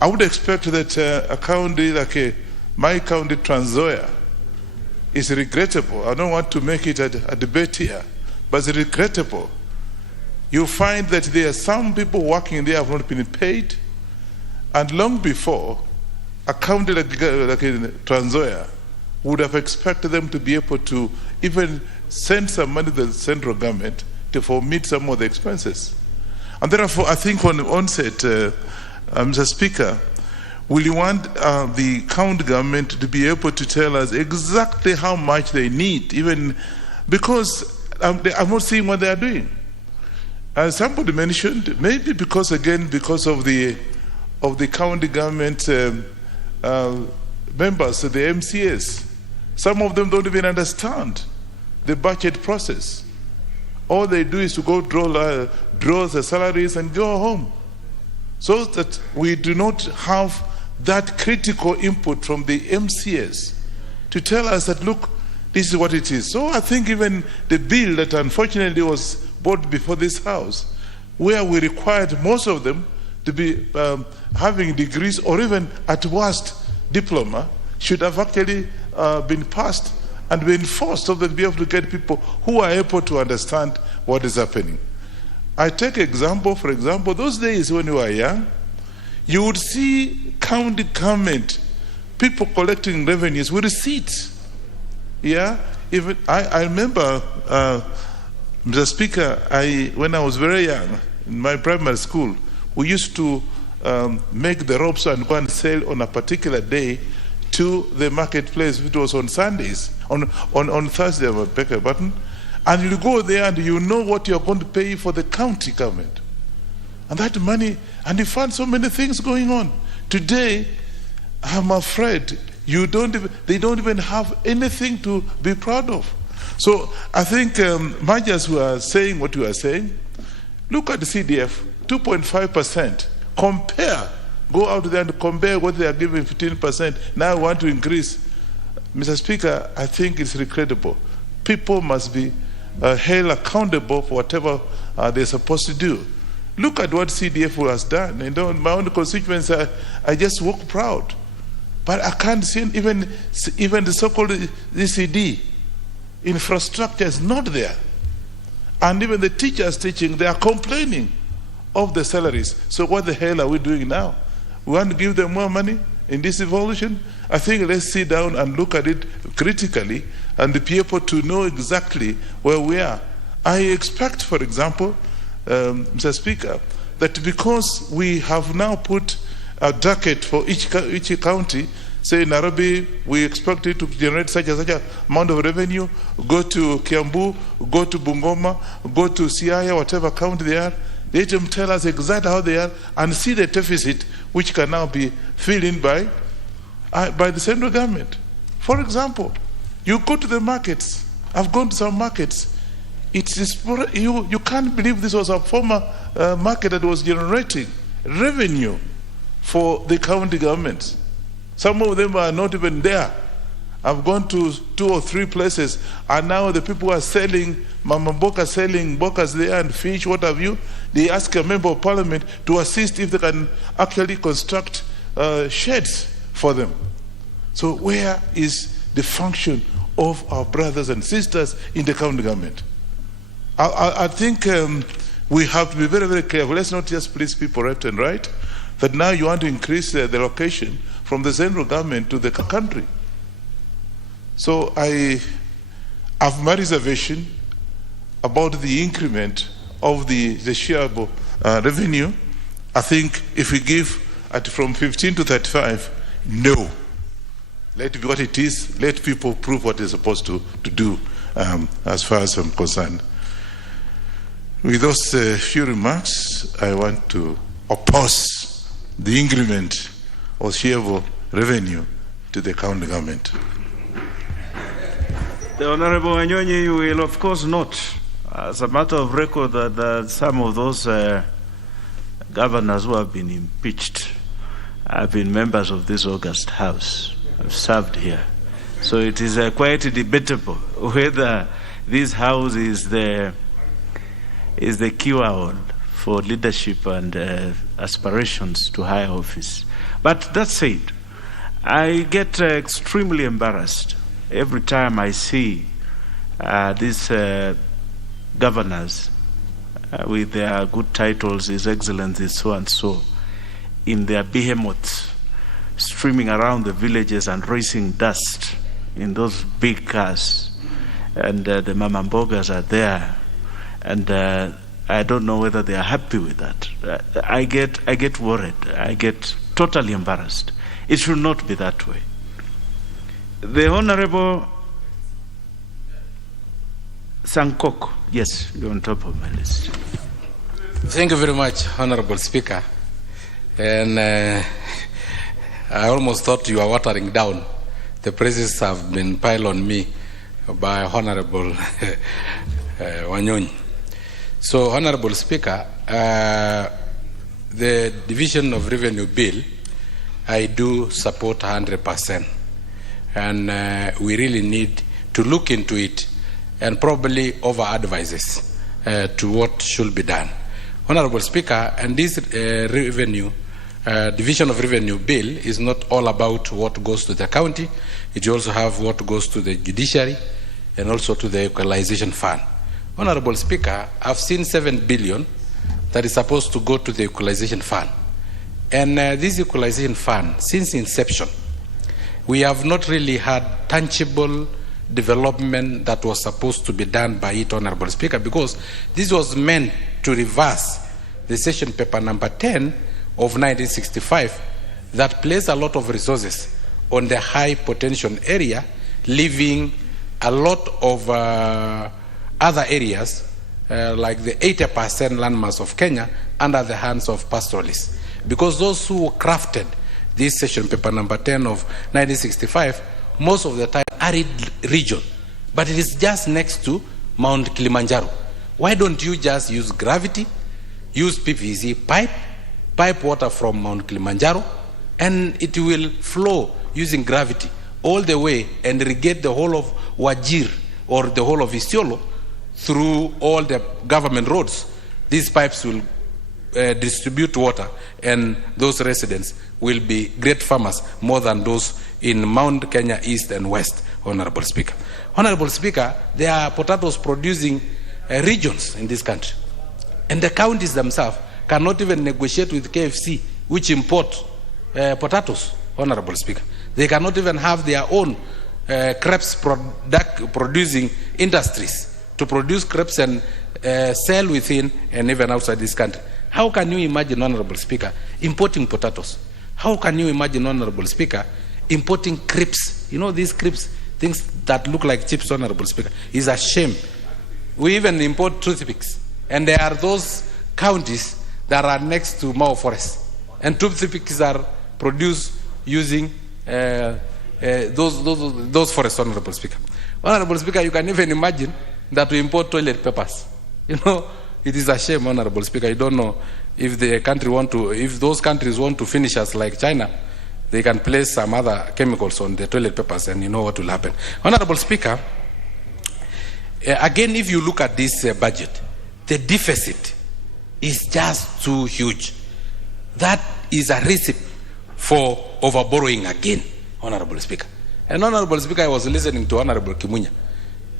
I would expect that a county like my county, Trans Nzoia, is regrettable. I don't want to make it a debate here, but it's regrettable. You find that there are some people working there have not been paid, and long before, a county like Trans Nzoia would have expected them to be able to even send some money to the central government to meet some of the expenses. And therefore, I think on the onset, Mr. Speaker, we want the county government to be able to tell us exactly how much they need, even because I'm not seeing what they are doing. As somebody mentioned, maybe because of the county government members, the MCAs, some of them don't even understand the budget process. All they do is to go draw the salaries and go home. so that we do not have that critical input from the MCS to tell us that, look, this is what it is. So I think even the bill that unfortunately was brought before this House, where we required most of them to be having degrees or even at worst diploma, should have actually been passed and been enforced so that we be able to get people who are able to understand what is happening. I take example, for example, those days when you were young, you would see county government, people collecting revenues with receipts. Yeah, even I remember, Mr. Speaker, when I was very young, in my primary school, we used to make the ropes and go and sell on a particular day to the marketplace. It was on Sundays, on Thursday, I beg your pardon. And you go there and you know what you're going to pay for the county government. And that money, and you find so many things going on. Today, I'm afraid they don't even have anything to be proud of. So I think managers who are saying what you are saying, look at the CDF, 2.5%. Compare, go out there and compare what they are giving, 15%. Now I want to increase. Mr. Speaker, I think it's regrettable. People must be held accountable for whatever they're supposed to do. Look at what CDF has done. You know, in my own constituents, I just walk proud. But I can't see even the so-called ECD infrastructure is not there. And even the teachers teaching, they are complaining of the salaries. So what the hell are we doing now? We want to give them more money in this evolution? I think let's sit down and look at it critically and be able to know exactly where we are. I expect, for example, Mr. Speaker, that because we have now put a bracket for each county, say Nairobi, we expect it to generate such and such an amount of revenue, go to Kiambu, go to Bungoma, go to Siaya, whatever county they are, let them tell us exactly how they are and see the deficit which can now be filled in by the central government. For example, you go to the markets. I've gone to some markets. You can't believe this was a former market that was generating revenue for the county governments. Some of them are not even there. I've gone to 2 or 3 places, and now the people are selling, Mama Mboka selling bokas there and fish, what have you. They ask a member of parliament to assist if they can actually construct sheds for them. So where is the function of our brothers and sisters in the county government? I think we have to be very, very careful. Let's not just please people left and right, that now you want to increase the allocation from the central government to the country. So I have my reservation about the increment of the shareable revenue. I think if we give from 15 to 35, no. Let it be what it is. Let people prove what they're supposed to do as far as I'm concerned. With those few remarks, I want to oppose the increment of shareable revenue to the county government. The Honorable Wanyonyi, you will of course note, as a matter of record, that some of those governors who have been impeached have been members of this august House, have served here. So it is quite debatable whether this House is the keyword for leadership and aspirations to higher office. But that said, I get extremely embarrassed every time I see these governors with their good titles, His Excellency so and so, in their behemoths, streaming around the villages and raising dust in those big cars. And the Mama Mbogas are there. And I don't know whether they are happy with that. I get worried. I get totally embarrassed. It should not be that way. The Honorable Sankok, yes, you're on top of my list. Thank you very much, Honorable Speaker. And I almost thought you were watering down. The praises have been piled on me by Honorable Wanyonyi. So, Honorable Speaker, the Division of Revenue Bill, I do support 100%. And we really need to look into it and probably over-advises to what should be done. Honorable Speaker, and this Division of Revenue Bill is not all about what goes to the county. It also have what goes to the judiciary and also to the Equalization Fund. Honorable Speaker, I've seen 7 billion that is supposed to go to the Equalization Fund. And this Equalization Fund, since inception, we have not really had tangible development that was supposed to be done by it, Honorable Speaker, because this was meant to reverse the session paper number 10 of 1965 that placed a lot of resources on the high potential area, leaving a lot of other areas, like the 80% landmass of Kenya, under the hands of pastoralists. Because those who crafted this session paper number 10 of 1965, most of the time arid region, but it is just next to Mount Kilimanjaro. Why don't you just use gravity, use PVC pipe water from Mount Kilimanjaro, and it will flow using gravity all the way and irrigate the whole of Wajir or the whole of Isiolo through all the government roads. These pipes will distribute water, and those residents will be great farmers more than those in Mount Kenya East and West, Honorable Speaker. Honorable Speaker, there are potatoes producing regions in this country, and the counties themselves cannot even negotiate with KFC, which import potatoes, Honorable Speaker. They cannot even have their own crepes producing industries to produce crepes and sell within and even outside this country. How can you imagine, Honorable Speaker, importing potatoes? How can you imagine, Honorable Speaker, importing crepes? You know these crepes, things that look like chips, Honorable Speaker, is a shame. We even import toothpicks, and there are those counties that are next to Mao Forest, and toothpicks are produced using those forests, Honorable Speaker. Honorable Speaker, you can even imagine that we import toilet papers. You know, it is a shame, Honorable Speaker. I don't know if the country if those countries want to finish us like China, they can place some other chemicals on the toilet papers, and you know what will happen. Honorable Speaker, again, if you look at this budget, the deficit is just too huge. That is a recipe for overborrowing again, Honorable Speaker. And Honorable Speaker, I was listening to Honorable Kimunya,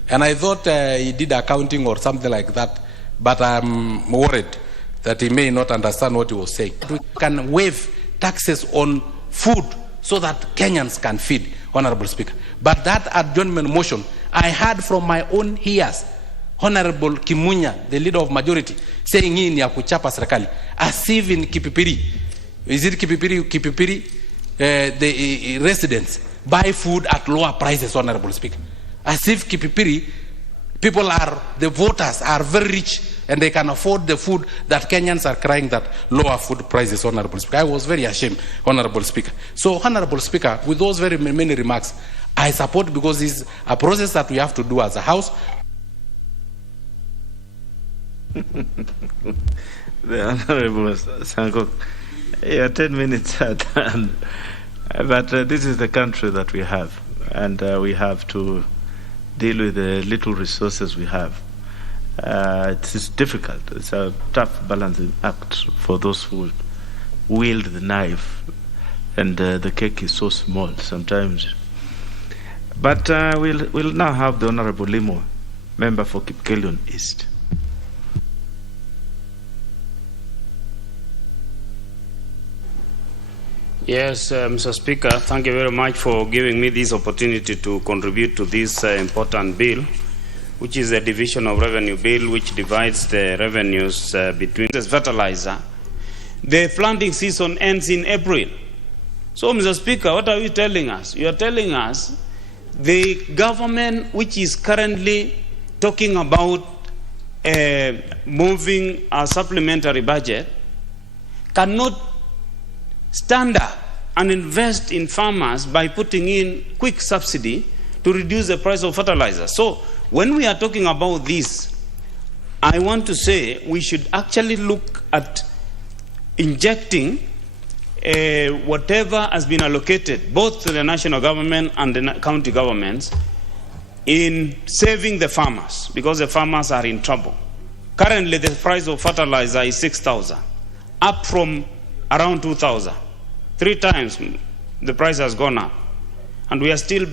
and I thought he did accounting or something like that, but I'm worried that he may not understand what he was saying. We can waive taxes on food so that Kenyans can feed, Honorable Speaker. But that adjournment motion, I heard from my own ears, Honorable Kimunya, the leader of majority, saying hii ni ya kuchapa serikali, as if in Kipipiri, is it Kipipiri, the residents buy food at lower prices, Honorable Speaker. As if Kipipiri, the voters are very rich and they can afford the food that Kenyans are crying that lower food prices, Honorable Speaker. I was very ashamed, Honorable Speaker. So, Honorable Speaker, with those very many remarks, I support, because it's a process that we have to do as a House. The Honorable Sankok, 10 minutes are done. But this is the country that we have, and we have to deal with the little resources we have. It's difficult. It's a tough balancing act for those who wield the knife, and the cake is so small sometimes. But we'll now have the Honorable Limo, member for Kipkelion East. Yes, Mr. Speaker, thank you very much for giving me this opportunity to contribute to this important bill, which is a division of revenue bill which divides the revenues between the fertilizer. The planting season ends in April. So, Mr. Speaker, what are you telling us? You are telling us the government which is currently talking about moving a supplementary budget cannot stand up and invest in farmers by putting in quick subsidy to reduce the price of fertilizer. So when we are talking about this, I want to say we should actually look at injecting whatever has been allocated, both to the national government and the county governments, in saving the farmers, because the farmers are in trouble. Currently, the price of fertilizer is 6,000, up from around 2,000. 3 times the price has gone up. And we are still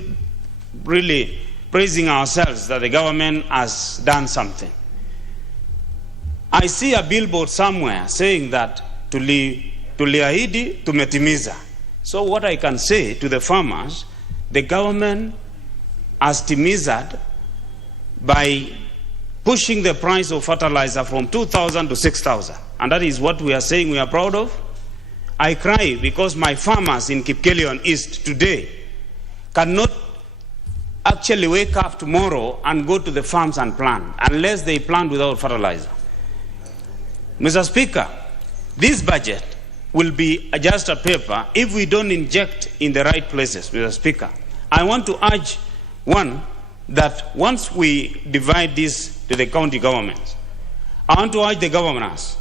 really praising ourselves that the government has done something. I see a billboard somewhere saying that tuliahidi tumetimiza. So what I can say to the farmers, the government has timized by pushing the price of fertilizer from 2,000 to 6,000. And that is what we are saying we are proud of. I cry because my farmers in Kipkelion East today cannot actually wake up tomorrow and go to the farms and plant unless they plant without fertilizer. Mr. Speaker, this budget will be just a paper if we don't inject in the right places, Mr. Speaker. I want to urge, one, that once we divide this to the county governments, I want to urge the governors,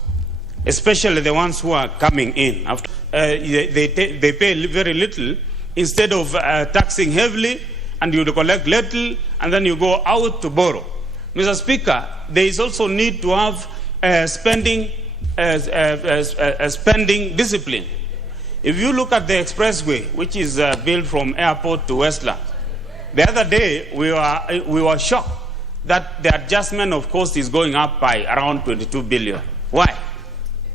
especially the ones who are coming in, after, they pay very little, instead of taxing heavily, and you collect little, and then you go out to borrow. Mr. Speaker, there is also need to have spending discipline. If you look at the expressway, which is built from airport to Westland, the other day we were shocked that the adjustment of cost is going up by around 22 billion. Why?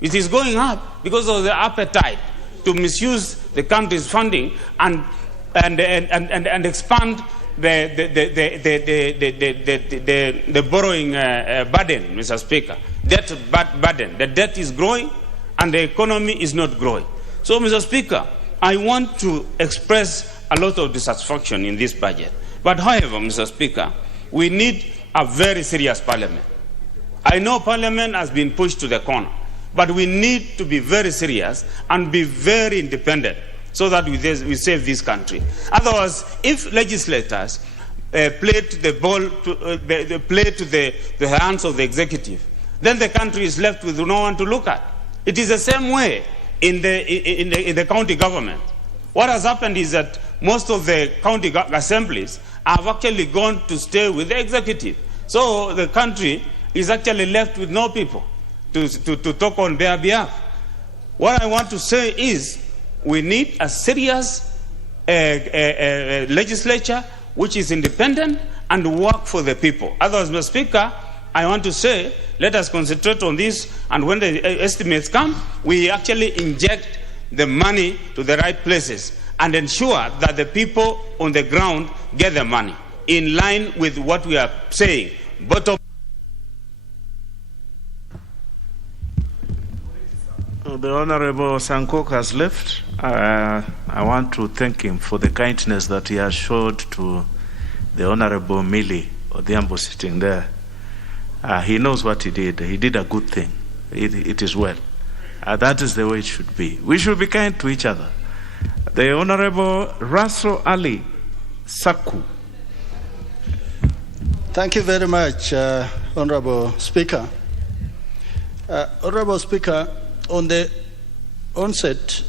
It is going up because of the appetite to misuse the country's funding and expand the borrowing burden, Mr. Speaker. Debt burden. The debt is growing and the economy is not growing. So, Mr. Speaker, I want to express a lot of dissatisfaction in this budget. But however, Mr. Speaker, we need a very serious parliament. I know parliament has been pushed to the corner, but we need to be very serious and be very independent so that we save this country. Otherwise, if legislators play to the hands of the executive, then the country is left with no one to look at. It is the same way in the county government. What has happened is that most of the county assemblies have actually gone to stay with the executive. So the country is actually left with no people to talk on their behalf. What I want to say is we need a serious legislature which is independent and work for the people. Otherwise, Mr. Speaker, I want to say let us concentrate on this, and when the estimates come, we actually inject the money to the right places and ensure that the people on the ground get the money in line with what we are saying. Bottom. The Honorable Sankok has left. I want to thank him for the kindness that he has showed to the Honorable Millie Odhiambo sitting there. He knows what he did. He did a good thing. It is well. That is the way it should be. We should be kind to each other. The Honorable Russell Ali Saku. Thank you very much, Honorable Speaker. Honorable Speaker, on the onset,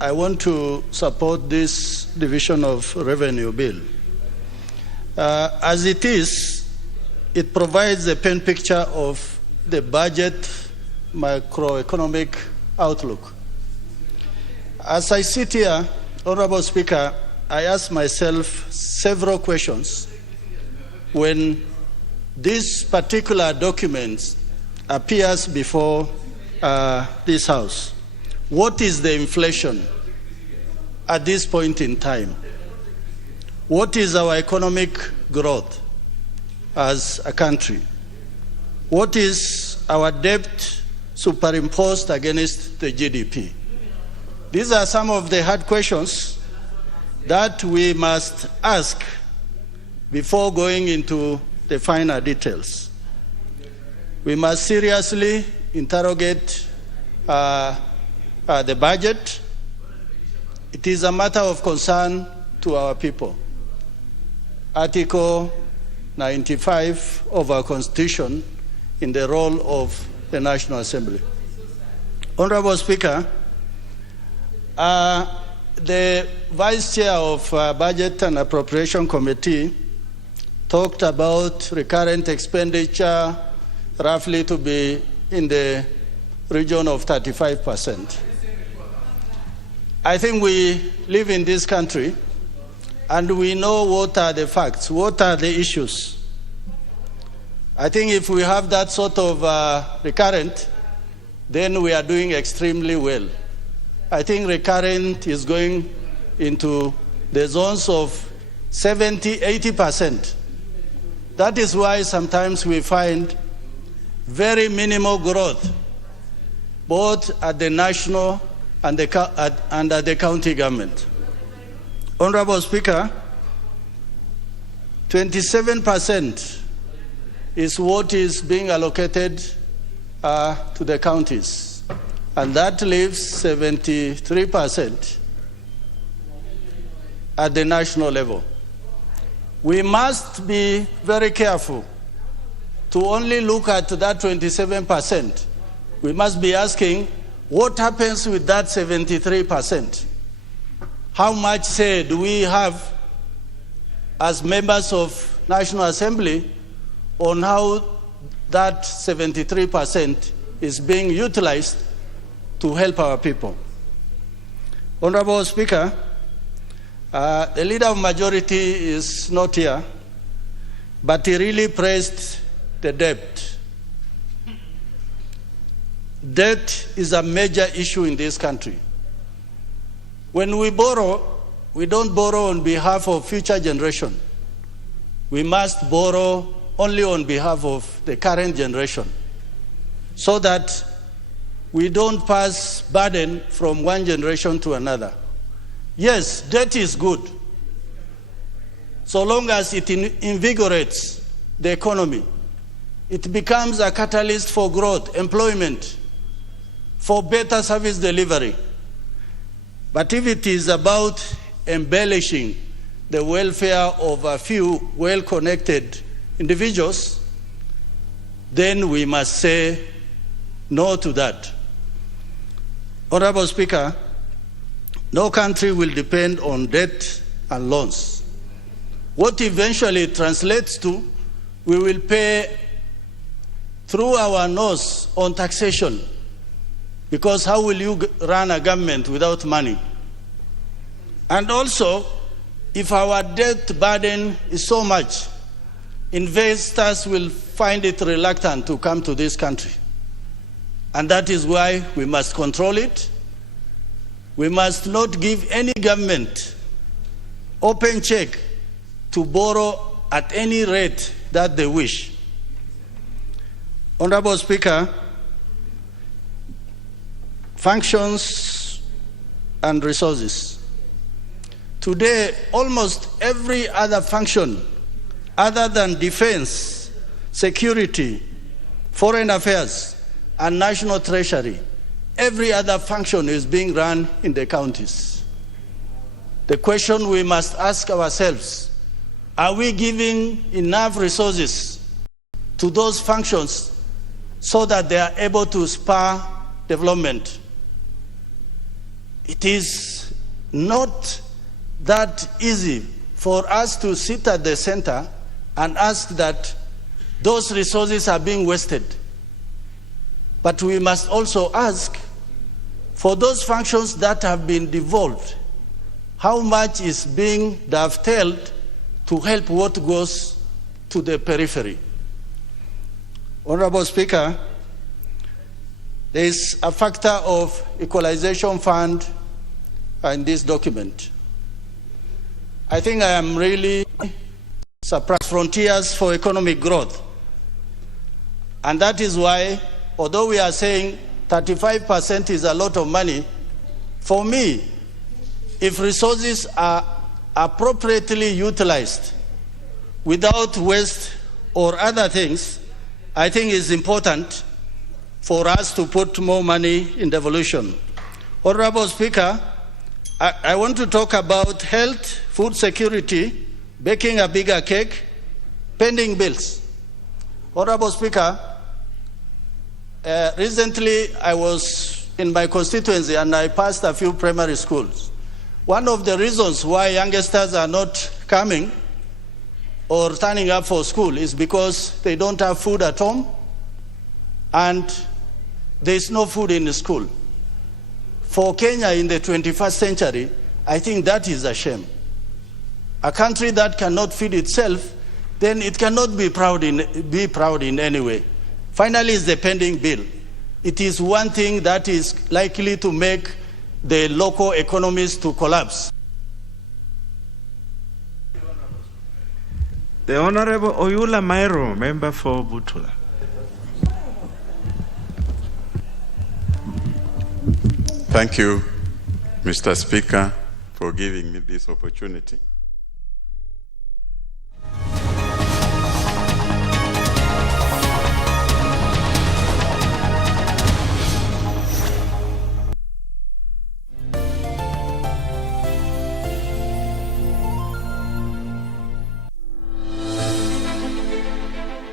I want to support this division of revenue bill. As it is, it provides a pen picture of the budget macroeconomic outlook. As I sit here, Honorable Speaker, I ask myself several questions when this particular document appears before this House. What is the inflation at this point in time? What is our economic growth as a country? What is our debt superimposed against the GDP? These are some of the hard questions that we must ask before going into the finer details. We must seriously interrogate the budget. It is a matter of concern to our people. Article 95 of our Constitution in the role of the National Assembly. Honorable Speaker, the Vice Chair of Budget and Appropriation Committee talked about recurrent expenditure roughly to be in the region of 35%. I think we live in this country and we know what are the facts, what are the issues. I think if we have that sort of recurrent, then we are doing extremely well. I think recurrent is going into the zones of 70, 80%. That is why sometimes we find very minimal growth, both at the national and at the county government. Honorable Speaker, 27% is what is being allocated to the counties, and that leaves 73% at the national level. We must be very careful to only look at that 27%. We must be asking, what happens with that 73%? How much say do we have as members of National Assembly on how that 73% is being utilized to help our people? Honorable Speaker, the Leader of Majority is not here, but he really praised the debt. Debt is a major issue in this country. When we borrow, we don't borrow on behalf of future generation. We must borrow only on behalf of the current generation, so that we don't pass burden from one generation to another. Yes, debt is good, so long as it invigorates the economy. It becomes a catalyst for growth, employment, for better service delivery. But if it is about embellishing the welfare of a few well-connected individuals, then we must say no to that. Honorable Speaker, no country will depend on debt and loans. What eventually translates to, we will pay through our nose on taxation, because how will you run a government without money? And also, if our debt burden is so much, investors will find it reluctant to come to this country. And that is why we must control it. We must not give any government open check to borrow at any rate that they wish. Honorable Speaker, functions and resources. Today, almost every other function other than defense, security, foreign affairs, and national treasury, every other function is being run in the counties. The question we must ask ourselves, are we giving enough resources to those functions so that they are able to spur development? It is not that easy for us to sit at the center and ask that those resources are being wasted. But we must also ask, for those functions that have been devolved, how much is being dovetailed to help what goes to the periphery? Honorable Speaker, there is a factor of equalization fund in this document. I think I am really surprised. Frontiers for economic growth. And that is why, although we are saying 35% is a lot of money, for me, if resources are appropriately utilized without waste or other things, I think it's important for us to put more money in devolution. Honorable Speaker, I want to talk about health, food security, baking a bigger cake, pending bills. Honorable Speaker, recently I was in my constituency, and I passed a few primary schools. One of the reasons why youngsters are not coming or turning up for school is because they don't have food at home and there's no food in the school. For Kenya in the 21st century, I think that is a shame. A country that cannot feed itself, then it cannot be proud in any way. Finally, is the pending bill. It is one thing that is likely to make the local economies to collapse. The Honorable Oyula Mairo, member for Butula. Thank you, Mr. Speaker, for giving me this opportunity.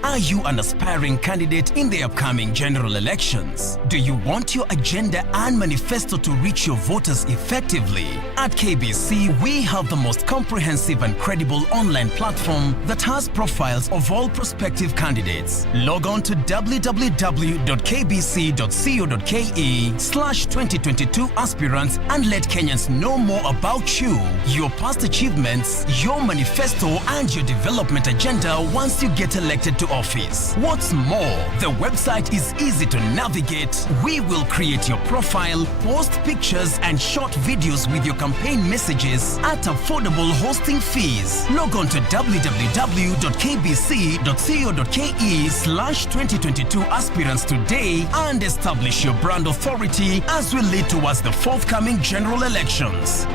Are you an aspiring candidate in the upcoming general elections? Do you want your agenda and manifesto to reach your voters effectively? At KBC, we have the most comprehensive and credible online platform that has profiles of all prospective candidates. Log on to www.kbc.co.ke/2022 aspirants and let Kenyans know more about you, your past achievements, your manifesto, and your development agenda once you get elected to office. What's more, the website is easy to navigate. We will create your profile, post pictures and short videos with your campaign messages at affordable hosting fees. Log on to www.kbc.co.ke/2022 aspirants today and establish your brand authority as we lead towards the forthcoming general elections.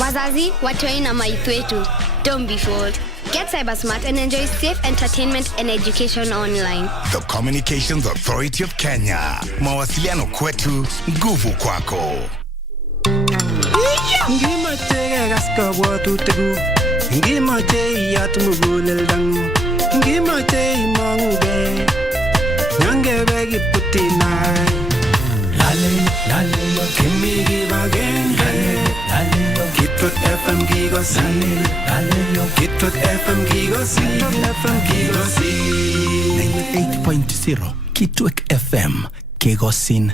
Wazazi, watoi na maithu wetu. Don't be fooled. Get cyber smart and enjoy safe entertainment and education online. The Communications Authority of Kenya. Mawasiliano kwetu, nguvu kwako. Ngima tega gaska watu tegu. Ngima te yatmugulel dangu. Ngima te mangube. Nyange begi putinai. Lale, lale, kimi give again. Lale, Kitut FM Gigosi. Kitut FM Gigosi. 98.0 Kitut FM Gigosin.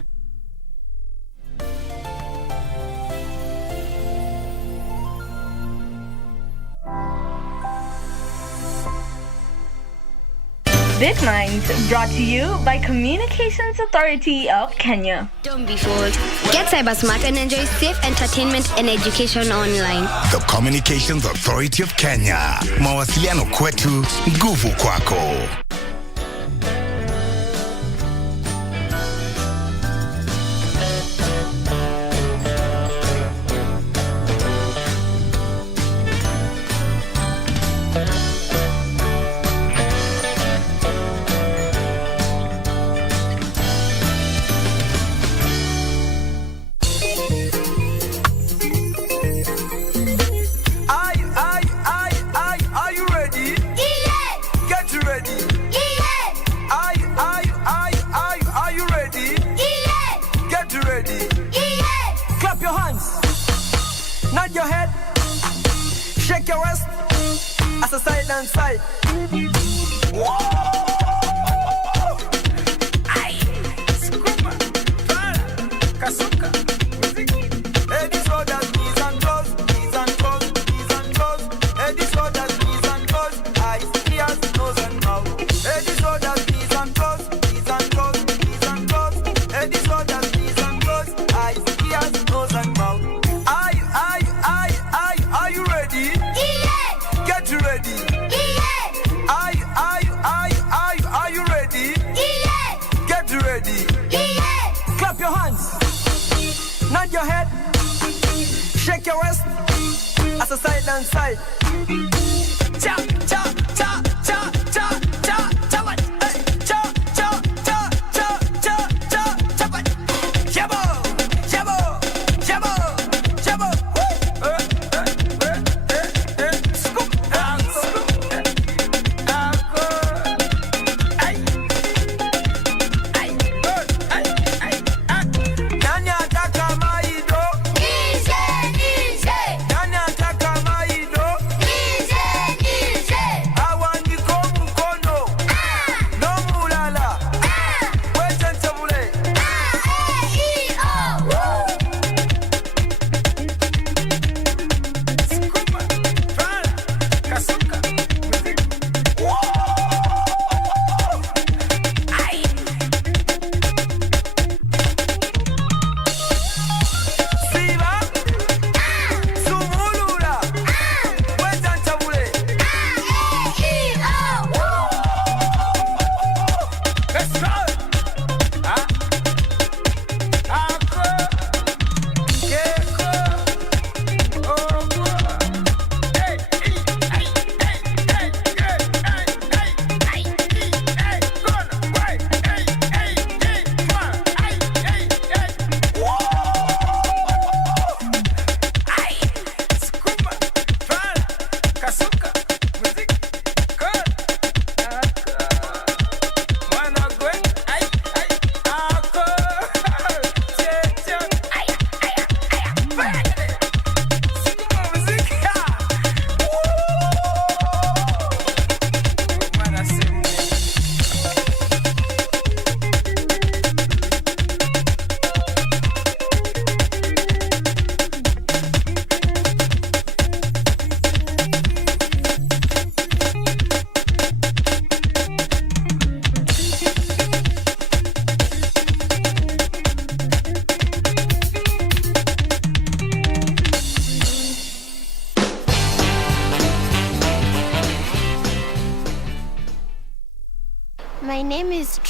Big Minds, brought to you by Communications Authority of Kenya. Don't be fooled. Get cyber smart and enjoy safe entertainment and education online. The Communications Authority of Kenya. Mawasiliano kwetu, nguvu kwako.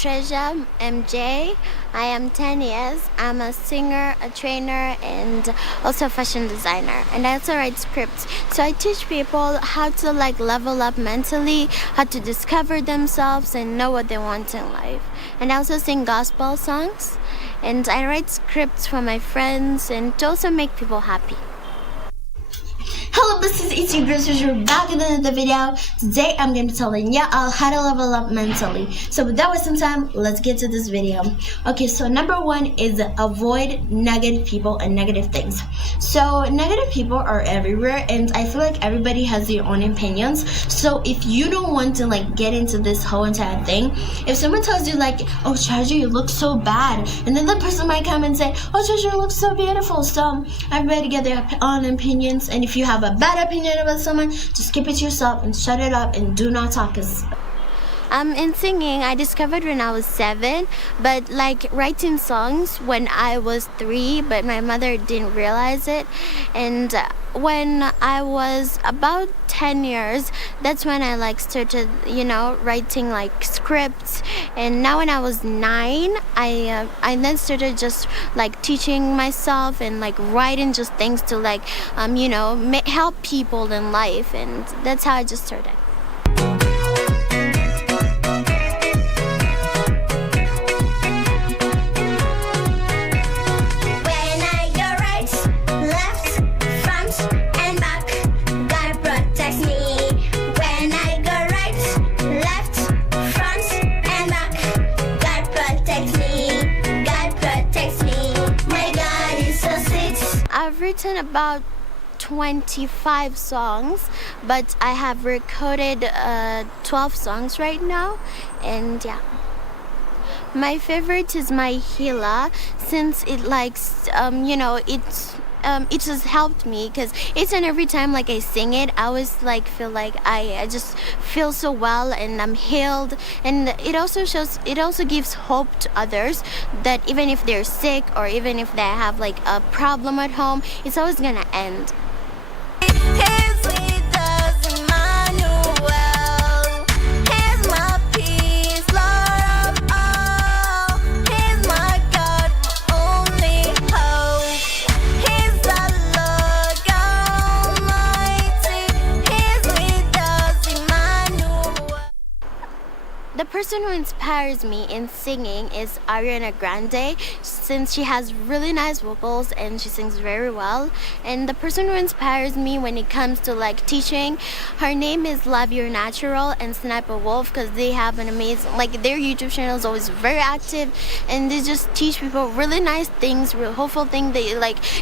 Treasure MJ. I am 10 years. I'm a singer, a trainer, and also a fashion designer. And I also write scripts. So I teach people how to level up mentally, how to discover themselves and know what they want in life. And I also sing gospel songs. And I write scripts for my friends and to also make people happy. Hello, this is Itzy Grizzlies. We're back in another video. Today I'm going to be telling you how to level up mentally. So without wasting time, let's get to this video. Okay, so number one is avoid negative people and negative things. So negative people are everywhere, and I feel like everybody has their own opinions. So if you don't want to get into this whole entire thing, if someone tells you oh Treasure, you look so bad, and then the person might come and say, oh Treasure, you look so beautiful. So everybody get their own opinions, and if you have a bad opinion about someone, just keep it to yourself and shut it up and do not talk. In singing, I discovered when I was 7, but writing songs when I was 3, but my mother didn't realize it. And when I was about 10 years, that's when I started, writing scripts. And now when I was 9, I then started just teaching myself and writing just things to help people in life, and that's how I just started. I've written about 25 songs, but I have recorded 12 songs right now, and yeah. My favorite is My Healer, since it it just helped me, because each and every time I sing it, I always feel I just feel so well and I'm healed. And it also gives hope to others that even if they're sick or even if they have a problem at home, it's always gonna end. The person who inspires me in singing is Ariana Grande, since she has really nice vocals and she sings very well. And the person who inspires me when it comes to teaching, her name is Love Your Natural and Sniper Wolf, because they have an amazing, their YouTube channel is always very active, and they just teach people really nice things, real hopeful things they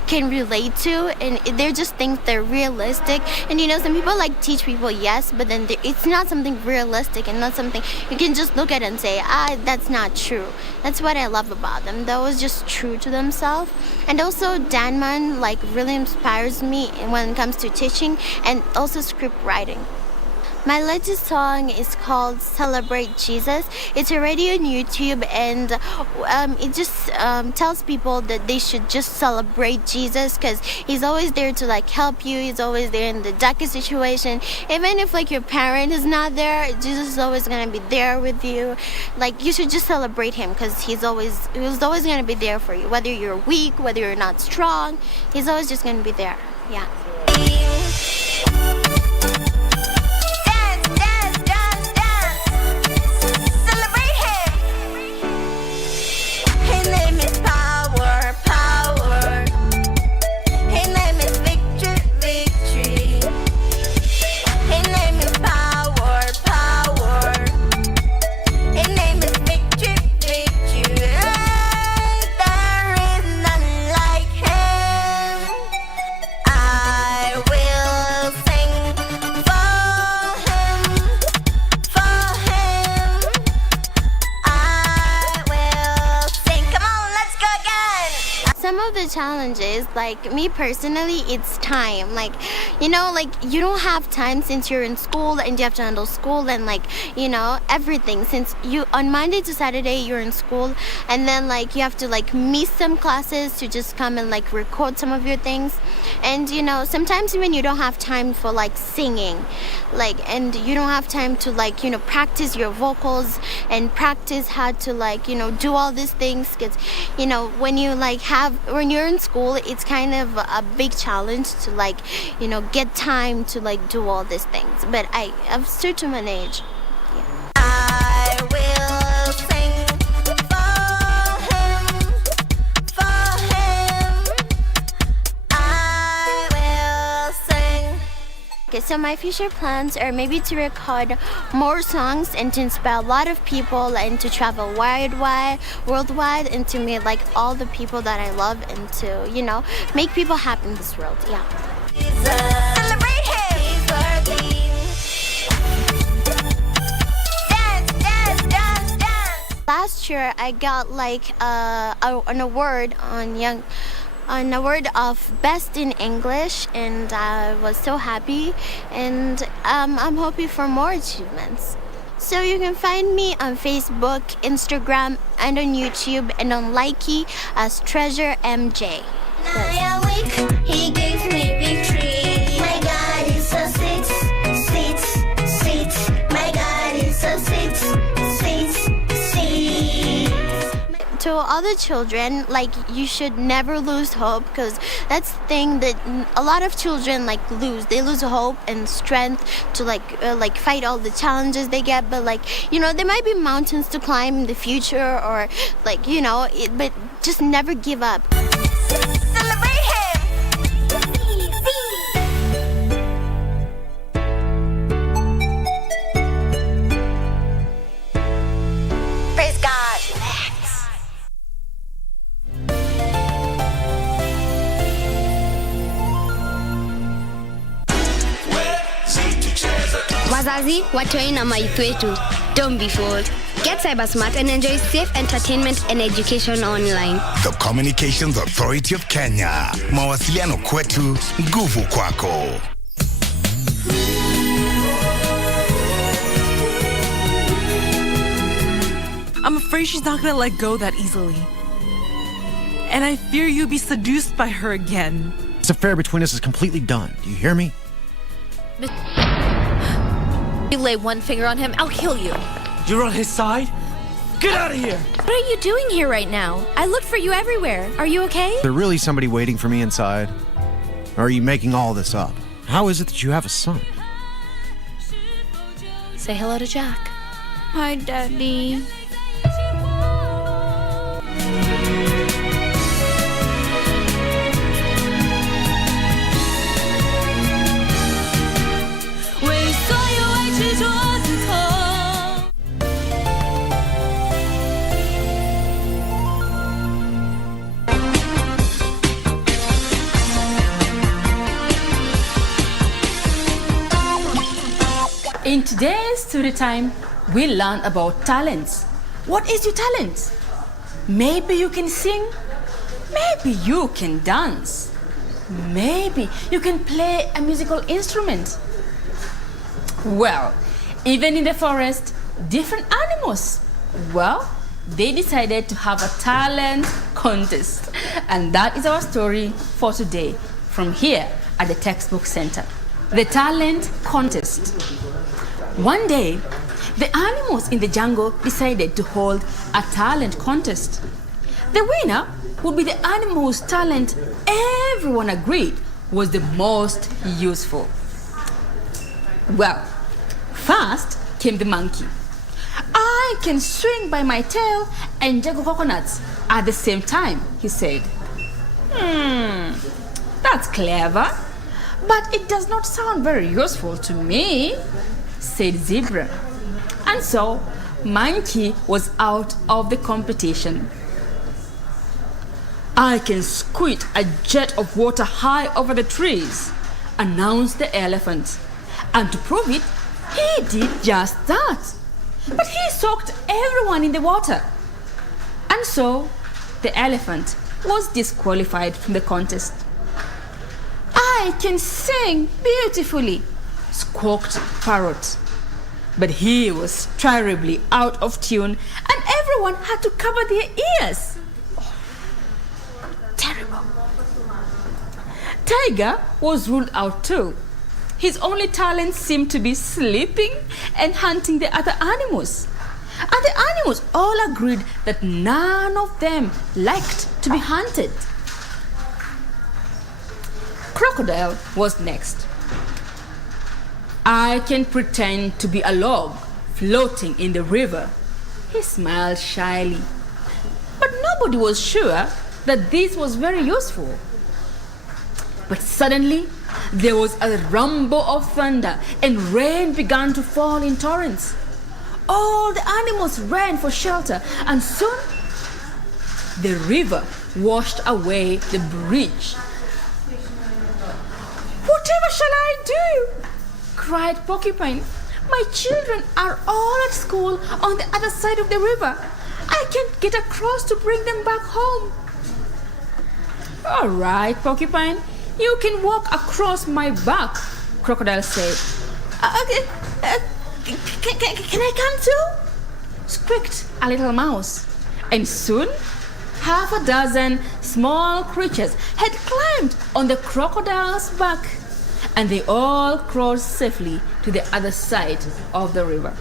can relate to, and they're just things they're realistic. And some people teach people, yes, but then it's not something realistic and not something you can just look at and say, that's not true. That's what I love about them. That was just true to themselves. And also Danman really inspires me when it comes to teaching and also script writing. My latest song is called Celebrate Jesus. It's already on YouTube, and it just tells people that they should just celebrate Jesus, because he's always there to help you. He's always there in the darkest situation. Even if your parent is not there, Jesus is always going to be there with you. You should just celebrate him, because he's always going to be there for you. Whether you're weak, whether you're not strong, he's always just going to be there. Yeah. I will some of the challenges, like me personally, it's time. Like, you know, like you don't have time since you're in school and you have to handle school and like, you know, everything. Since you on Monday to Saturday you're in school, and then like you have to like miss some classes to just come and like record some of your things. And you know, sometimes when you don't have time for like singing, like, and you don't have time to like, you know, practice your vocals and practice how to like, you know, do all these things, because you know, when you're in school, it's kind of a big challenge to like, you know, get time to like do all these things. But I've stood to manage. I will sing for him. I will sing. Okay, so my future plans are maybe to record more songs and to inspire a lot of people and to travel worldwide, and to meet like all the people that I love and to, you know, make people happy in this world. Yeah. Celebrate him. He's working. Dance. Last year I got like an award an award of Best in English, and I was so happy, and I'm hoping for more achievements. So you can find me on Facebook, Instagram, and on YouTube, and on Likey as Treasure MJ. I am weak, he gives me victory. My God is so sweet, sweet, sweet. My God is so sweet, sweet, sweet. To other children, like, you should never lose hope, because that's the thing that a lot of children like lose. They lose hope and strength to like fight all the challenges they get. But like, you know, there might be mountains to climb in the future, or like, you know, but just never give up. Celebrate him. Praise God. Wazazi, watoi na maithu wetu. Don't be fooled. Get cyber smart and enjoy safe entertainment and education online. The Communications Authority of Kenya. Mawasiliano kwetu, nguvu kwako. I'm afraid she's not gonna let go that easily. And I fear you'll be seduced by her again. This affair between us is completely done. Do you hear me? You lay one finger on him, I'll kill you. You're on his side? Get out of here! What are you doing here right now? I looked for you everywhere. Are you okay? Is there really somebody waiting for me inside? Or are you making all this up? How is it that you have a son? Say hello to Jack. Hi, Daddy. In today's story time, we learn about talents. What is your talent? Maybe you can sing. Maybe you can dance. Maybe you can play a musical instrument. Well, even in the forest, different animals, well, they decided to have a talent contest. And that is our story for today, from here at the Textbook Center. The Talent Contest. One day, the animals in the jungle decided to hold a talent contest. The winner would be the animal whose talent everyone agreed was the most useful. Well, first came the monkey. I can swing by my tail and juggle coconuts at the same time, he said. That's clever, but it does not sound very useful to me, said Zebra. And so, Monkey was out of the competition. I can squirt a jet of water high over the trees, announced the elephant. And to prove it, he did just that. But he soaked everyone in the water. And so, the elephant was disqualified from the contest. "I can sing beautifully," squawked Parrot. But he was terribly out of tune and everyone had to cover their ears. Terrible. Tiger was ruled out too. His only talent seemed to be sleeping and hunting the other animals. And the animals all agreed that none of them liked to be hunted. Crocodile was next. "I can pretend to be a log floating in the river," he smiled shyly. But nobody was sure that this was very useful. But suddenly, there was a rumble of thunder and rain began to fall in torrents. All the animals ran for shelter and soon the river washed away the bridge. "Whatever shall I do?" cried Porcupine. "My children are all at school on the other side of the river. I can't get across to bring them back home." "All right, Porcupine, you can walk across my back," Crocodile said. Can I come too?" squeaked a little mouse. And soon, half a dozen small creatures had climbed on the crocodile's back, and they all crossed safely to the other side of the river.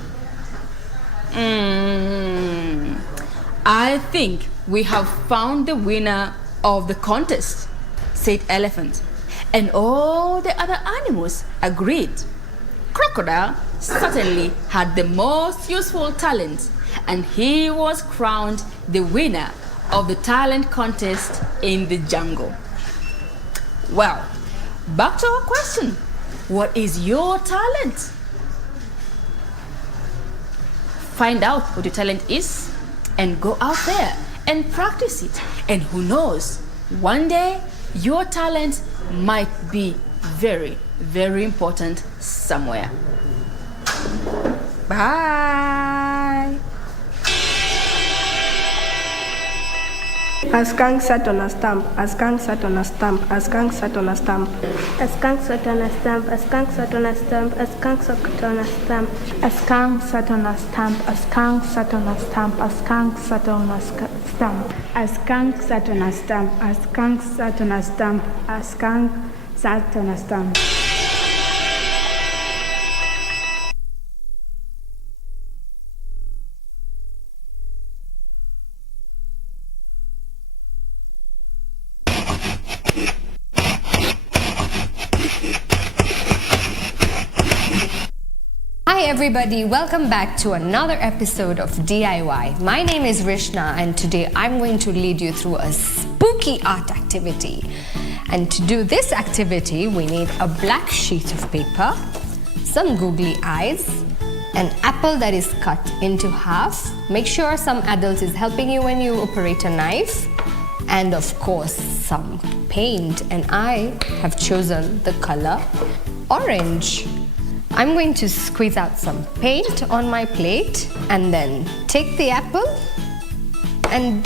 "I think we have found the winner of the contest," said Elephant, and all the other animals agreed. Crocodile certainly had the most useful talent, and he was crowned the winner of the talent contest in the jungle. Well, back to our question. What is your talent? Find out what your talent is and go out there and practice it. And who knows, one day your talent might be very, very important somewhere. Bye. A skunk sat on a stump, a skunk sat on a stump, a skunk sat on a stump. A skunk sat on a stump, a skunk sat on a stump, a skunk sat on a stump. A skunk sat on a stump, a skunk sat on a stump, a skunk sat on a stump. A skunk sat on a stump, a skunk sat on a stump, a skunk sat on a stump. Hi everybody, welcome back to another episode of DIY. My name is Rishna and today I'm going to lead you through a spooky art activity. And to do this activity, we need a black sheet of paper, some googly eyes, an apple that is cut into half. Make sure some adult is helping you when you operate a knife, and of course some paint, and I have chosen the color orange. I'm going to squeeze out some paint on my plate and then take the apple and